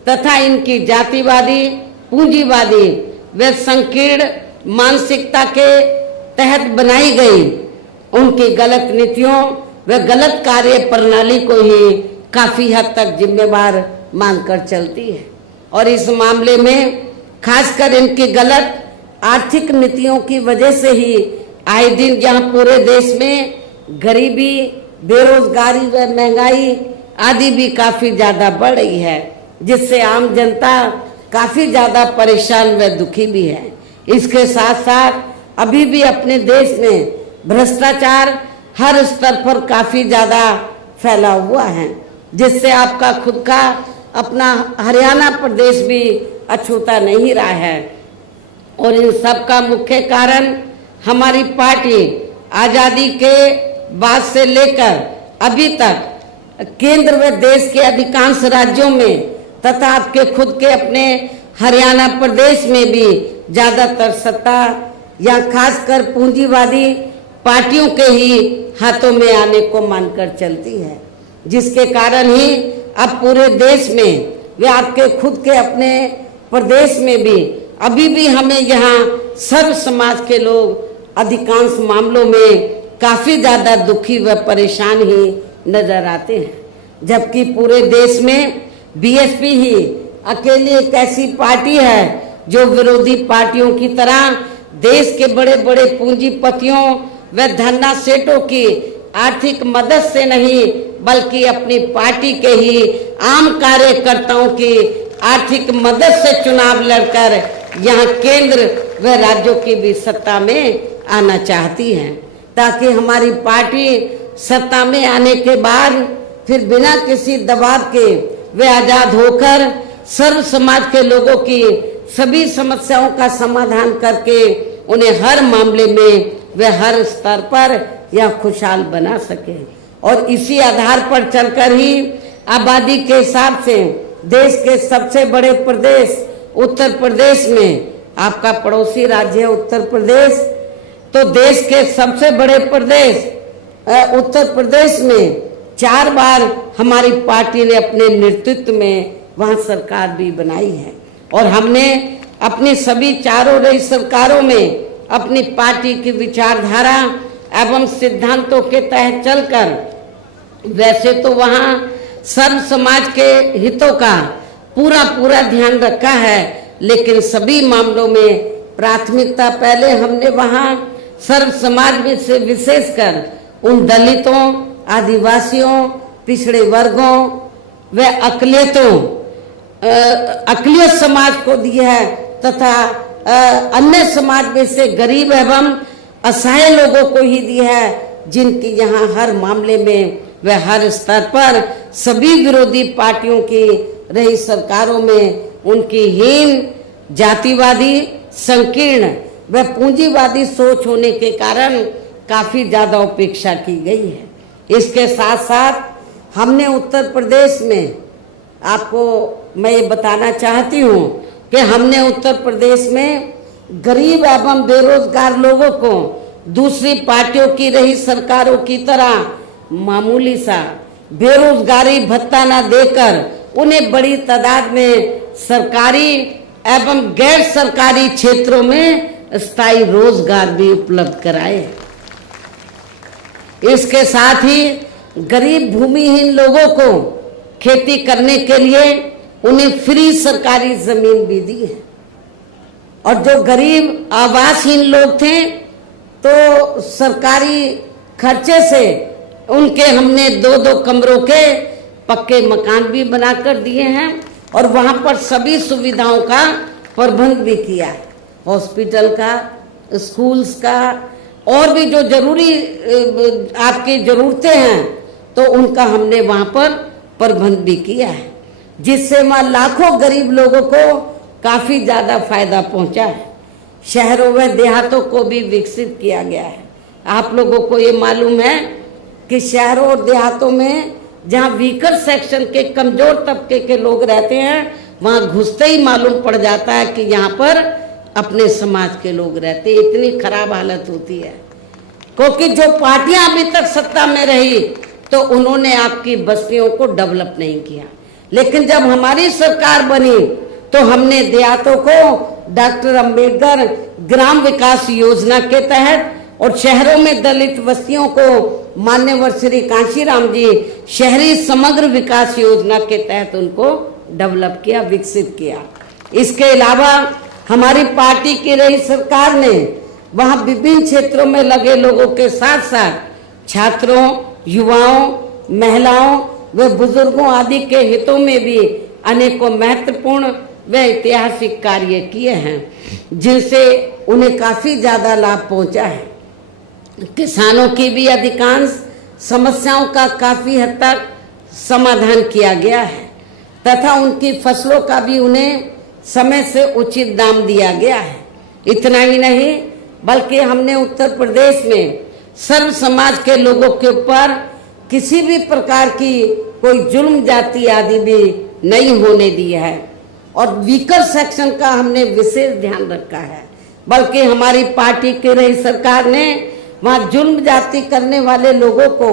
तथा इनकी जातिवादी, पूंजीवादी व संकीर्ण मानसिकता के तहत बनाई गई उनकी गलत नीतियों व गलत कार्य प्रणाली को ही काफी हद तक जिम्मेवार मानकर चलती है। और इस मामले में खासकर इनकी गलत आर्थिक नीतियों की वजह से ही आए दिन जहां पूरे देश में गरीबी, बेरोजगारी व महंगाई आदि भी काफी ज्यादा बढ़ रही है, जिससे आम जनता काफी ज्यादा परेशान व दुखी भी है। इसके साथ साथ अभी भी अपने देश में भ्रष्टाचार हर स्तर पर काफी ज्यादा फैला हुआ है, जिससे आपका खुद का अपना हरियाणा प्रदेश भी अछूता नहीं रहा है। और इन सब का मुख्य कारण हमारी पार्टी आजादी के बाद से लेकर अभी तक केंद्र व देश के अधिकांश राज्यों में तथा आपके खुद के अपने हरियाणा प्रदेश में भी ज्यादातर सत्ता या खासकर पूंजीवादी पार्टियों के ही हाथों में आने को मानकर चलती है, जिसके कारण ही अब पूरे देश में वे आपके खुद के अपने प्रदेश में भी अभी भी हमें यहाँ सर्व समाज के लोग अधिकांश मामलों में काफी ज्यादा दुखी व परेशान ही नजर आते हैं। जबकि पूरे देश में बीएसपी ही अकेली एक ऐसी पार्टी है जो विरोधी पार्टियों की तरह देश के बड़े बड़े पूंजीपतियों व धन्ना सेठों की आर्थिक मदद से नहीं बल्कि अपनी पार्टी के ही आम कार्यकर्ताओं की आर्थिक मदद से चुनाव लड़कर यहाँ केंद्र व राज्यों की भी सत्ता में आना चाहती है, ताकि हमारी पार्टी सत्ता में आने के बाद फिर बिना किसी दबाव के वे आजाद होकर सर्व समाज के लोगों की सभी समस्याओं का समाधान करके उन्हें हर मामले में वे हर स्तर पर यह खुशहाल बना सके। और इसी आधार पर चलकर ही आबादी के हिसाब से देश के सबसे बड़े प्रदेश उत्तर प्रदेश में, आपका पड़ोसी राज्य है उत्तर प्रदेश, तो देश के सबसे बड़े प्रदेश उत्तर प्रदेश में 4 बार हमारी पार्टी ने अपने नेतृत्व में वहां सरकार भी बनाई है। और हमने अपनी सभी चारों रही सरकारों में अपनी पार्टी की विचारधारा एवं सिद्धांतों के तहत चलकर वैसे तो वहां सर्व समाज के हितों का पूरा ध्यान रखा है, लेकिन सभी मामलों में प्राथमिकता पहले हमने वहां सर्व समाज में से विशेषकर उन दलितों, आदिवासियों, पिछड़े वर्गों व अकलियत समाज को दी है तथा अन्य समाज में से गरीब एवं असहाय लोगों को ही दी है, जिनकी यहाँ हर मामले में व हर स्तर पर सभी विरोधी पार्टियों की रही सरकारों में उनकी हीन, जातिवादी, संकीर्ण व पूंजीवादी सोच होने के कारण काफी ज्यादा उपेक्षा की गई है। इसके साथ साथ हमने उत्तर प्रदेश में, आपको मैं ये बताना चाहती हूँ कि हमने उत्तर प्रदेश में गरीब एवं बेरोजगार लोगों को दूसरी पार्टियों की रही सरकारों की तरह मामूली सा बेरोजगारी भत्ता न देकर उन्हें बड़ी तादाद में सरकारी एवं गैर सरकारी क्षेत्रों में स्थायी रोजगार भी उपलब्ध कराए। इसके साथ ही गरीब भूमिहीन लोगों को खेती करने के लिए उन्हें फ्री सरकारी जमीन भी दी है। और जो गरीब आवासहीन लोग थे तो सरकारी खर्चे से उनके हमने 2-2 कमरों के पक्के मकान भी बनाकर दिए हैं और वहां पर सभी सुविधाओं का प्रबंध भी किया है, हॉस्पिटल का, स्कूल्स का, और भी जो जरूरी आपकी जरूरतें हैं तो उनका हमने वहां पर प्रबंध भी किया है, जिससे वहां लाखों गरीब लोगों को काफी ज्यादा फायदा पहुंचा है। शहरों व देहातों को भी विकसित किया गया है। आप लोगों को ये मालूम है कि शहरों और देहातों में जहाँ वीकर सेक्शन के कमजोर तबके के लोग रहते हैं वहां घुसते ही मालूम पड़ जाता है कि यहाँ पर अपने समाज के लोग रहते हैं। इतनी खराब हालत होती है, क्योंकि जो पार्टियां अभी तक सत्ता में रही तो उन्होंने आपकी बस्तियों को डेवलप नहीं किया, लेकिन जब हमारी सरकार बनी तो हमने देहातों को डॉक्टर अंबेडकर ग्राम विकास योजना के तहत और शहरों में दलित बस्तियों को मान्यवर श्री कांशीराम जी शहरी समग्र विकास योजना के तहत उनको डेवलप किया, विकसित किया। इसके अलावा हमारी पार्टी की रही सरकार ने वहां विभिन्न क्षेत्रों में लगे लोगों के साथ साथ छात्रों, युवाओं, महिलाओं व बुजुर्गों आदि के हितों में भी अनेकों महत्वपूर्ण व ऐतिहासिक कार्य किए हैं, जिनसे उन्हें काफी ज्यादा लाभ पहुंचा है। किसानों की भी अधिकांश समस्याओं का काफी हद तक समाधान किया गया है तथा उनकी फसलों का भी उन्हें समय से उचित दाम दिया गया है। इतना ही नहीं बल्कि हमने उत्तर प्रदेश में सर्व समाज के लोगों के ऊपर किसी भी प्रकार की कोई जुल्म जाति आदि भी नहीं होने दी है और वीकर सेक्शन का हमने विशेष ध्यान रखा है। बल्कि हमारी पार्टी की रही सरकार ने वहां जुल्म जाति करने वाले लोगों को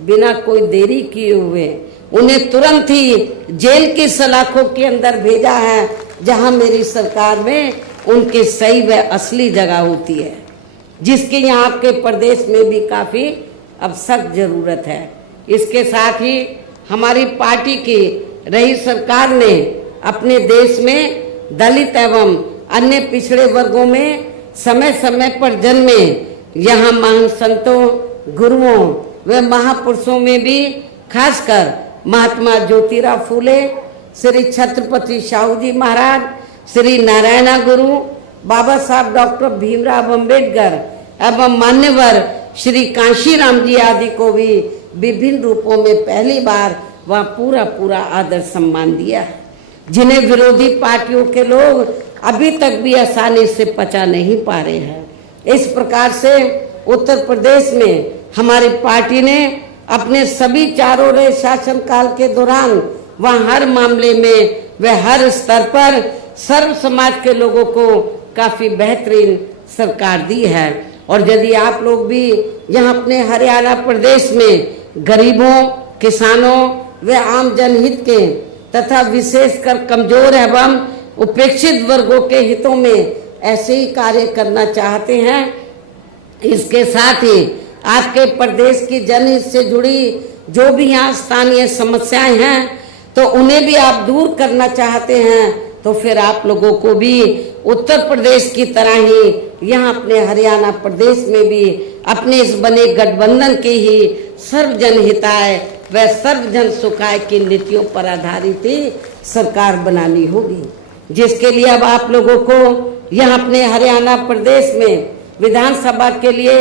बिना कोई देरी किए हुए उन्हें तुरंत ही जेल की सलाखों के अंदर भेजा है, जहां मेरी सरकार में उनकी सही व असली जगह होती है, जिसकी यहाँ आपके प्रदेश में भी काफी अब सख्त जरूरत है। इसके साथ ही हमारी पार्टी की रही सरकार ने अपने देश में दलित एवं अन्य पिछड़े वर्गों में समय समय पर जन्मे यहाँ महान संतों, गुरुओं व महापुरुषों में भी खासकर महात्मा ज्योतिराव फूले, श्री छत्रपति शाहू जी महाराज, श्री नारायणा गुरु, बाबा साहब डॉक्टर भीमराव अंबेडकर एवं मान्यवर श्री कांशीराम जी आदि को भी विभिन्न रूपों में पहली बार वह पूरा आदर सम्मान दिया है, जिन्हें विरोधी पार्टियों के लोग अभी तक भी आसानी से पचा नहीं पा रहे हैं। इस प्रकार से उत्तर प्रदेश में हमारी पार्टी ने अपने सभी चारों रहे शासन काल के दौरान वह हर मामले में व हर स्तर पर सर्व समाज के लोगों को काफी बेहतरीन सरकार दी है। और यदि आप लोग भी यहाँ अपने हरियाणा प्रदेश में गरीबों, किसानों व आम जनहित के तथा विशेषकर कमजोर एवं उपेक्षित वर्गों के हितों में ऐसे ही कार्य करना चाहते हैं, इसके साथ ही आपके प्रदेश की जनहित से जुड़ी जो भी यहाँ स्थानीय समस्याएं हैं तो उन्हें भी आप दूर करना चाहते हैं, तो फिर आप लोगों को भी उत्तर प्रदेश की तरह ही यहाँ अपने हरियाणा प्रदेश में भी अपने इस बने गठबंधन की ही सर्वजन हिताय व सर्वजन सुखाय की नीतियों पर आधारित ही सरकार बनानी होगी, जिसके लिए अब आप लोगों को यहाँ अपने हरियाणा प्रदेश में विधानसभा के लिए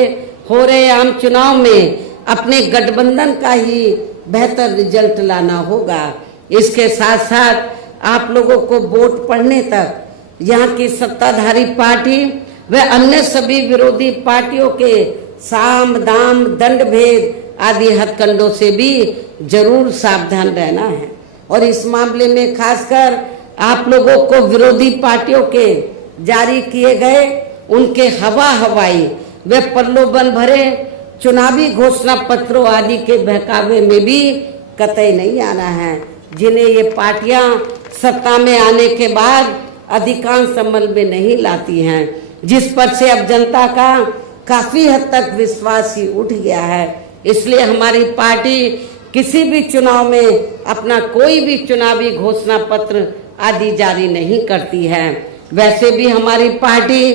हो रहे आम चुनाव में अपने गठबंधन का ही बेहतर रिजल्ट लाना होगा। इसके साथ साथ आप लोगों को वोट पड़ने तक यहाँ की सत्ताधारी पार्टी व अन्य सभी विरोधी पार्टियों के साम दाम दंड भेद आदि हथकंडों से भी जरूर सावधान रहना है। और इस मामले में खासकर आप लोगों को विरोधी पार्टियों के जारी किए गए उनके हवाई व प्रलोभन भरे चुनावी घोषणा पत्रों आदि के बहकावे में भी कतई नहीं आना है, जिन्हें ये पार्टियां सत्ता में आने के बाद अधिकांश अमल में नहीं लाती हैं, जिस पर से अब जनता का काफी हद तक विश्वास ही उठ गया है। इसलिए हमारी पार्टी किसी भी चुनाव में अपना कोई भी चुनावी घोषणा पत्र आदि जारी नहीं करती है। वैसे भी हमारी पार्टी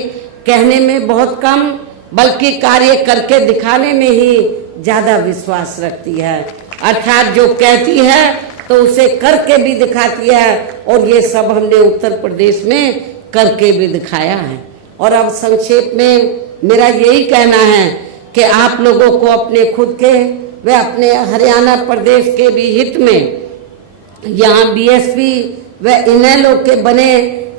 कहने में बहुत कम बल्कि कार्य करके दिखाने में ही ज्यादा विश्वास रखती है। अर्थात जो कहती है तो उसे करके भी दिखाती है, और ये सब हमने उत्तर प्रदेश में करके भी दिखाया है। और अब संक्षेप में मेरा यही कहना है कि आप लोगों को अपने खुद के व अपने हरियाणा प्रदेश के भी हित में यहाँ बीएसपी व इनेलो के बने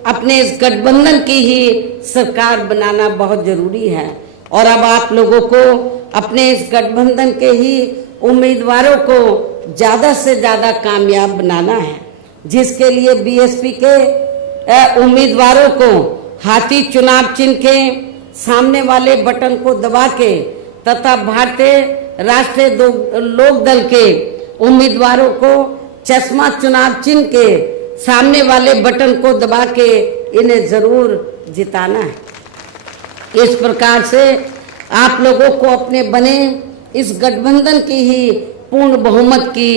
अपने इस गठबंधन की ही सरकार बनाना बहुत जरूरी है। और अब आप लोगों को अपने इस गठबंधन के ही उम्मीदवारों को ज्यादा से ज्यादा कामयाब बनाना है, जिसके लिए बीएसपी के उम्मीदवारों को हाथी चुनाव चिन्ह के सामने वाले बटन को दबा के तथा भारतीय राष्ट्रीय लोक दल के उम्मीदवारों को चश्मा चुनाव चिन्ह के सामने वाले बटन को दबा के इन्हें जरूर जिताना है। इस प्रकार से आप लोगों को अपने बने इस गठबंधन की ही पूर्ण बहुमत की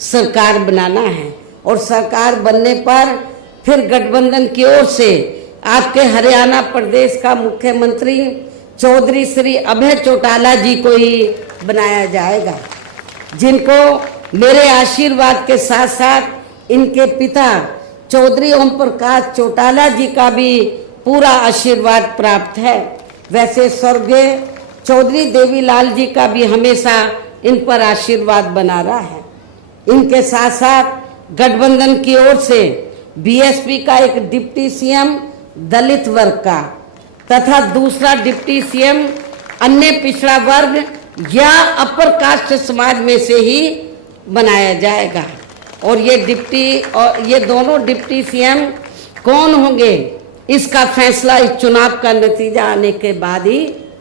सरकार बनाना है, और सरकार बनने पर फिर गठबंधन की ओर से आपके हरियाणा प्रदेश का मुख्यमंत्री चौधरी श्री अभय चौटाला जी को ही बनाया जाएगा, जिनको मेरे आशीर्वाद के साथ साथ इनके पिता चौधरी ओम प्रकाश चौटाला जी का भी पूरा आशीर्वाद प्राप्त है। वैसे स्वर्गीय चौधरी देवीलाल जी का भी हमेशा इन पर आशीर्वाद बना रहा है। इनके साथ साथ गठबंधन की ओर से बीएसपी का एक डिप्टी सीएम दलित वर्ग का तथा दूसरा डिप्टी सीएम अन्य पिछड़ा वर्ग या अपर कास्ट समाज में से ही बनाया जाएगा। और ये दोनों डिप्टी सीएम कौन होंगे, इसका फैसला इस चुनाव का नतीजा आने के बाद ही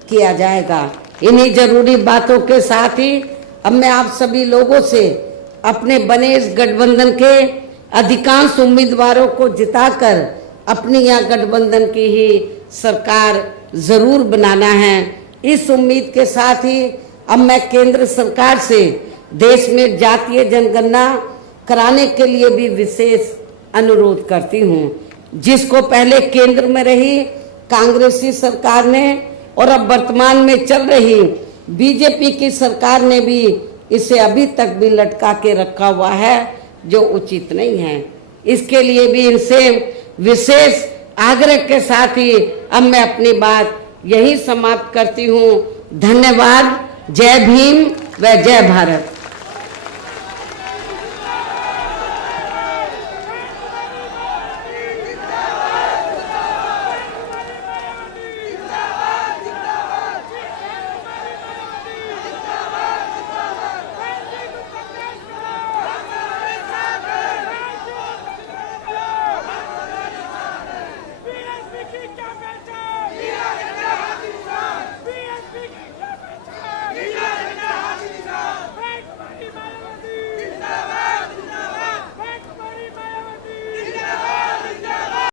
किया जाएगा। इन्हीं जरूरी बातों के साथ ही अब मैं आप सभी लोगों से अपने बने इस गठबंधन के अधिकांश उम्मीदवारों को जिताकर अपनी यह गठबंधन की ही सरकार जरूर बनाना है। इस उम्मीद के साथ ही अब मैं केंद्र सरकार से देश में जातीय जनगणना कराने के लिए भी विशेष अनुरोध करती हूँ, जिसको पहले केंद्र में रही कांग्रेसी सरकार ने और अब वर्तमान में चल रही बीजेपी की सरकार ने भी इसे अभी तक भी लटका के रखा हुआ है, जो उचित नहीं है। इसके लिए भी इनसे विशेष आग्रह के साथ ही अब मैं अपनी बात यही समाप्त करती हूँ। धन्यवाद। जय भीम व जय भारत।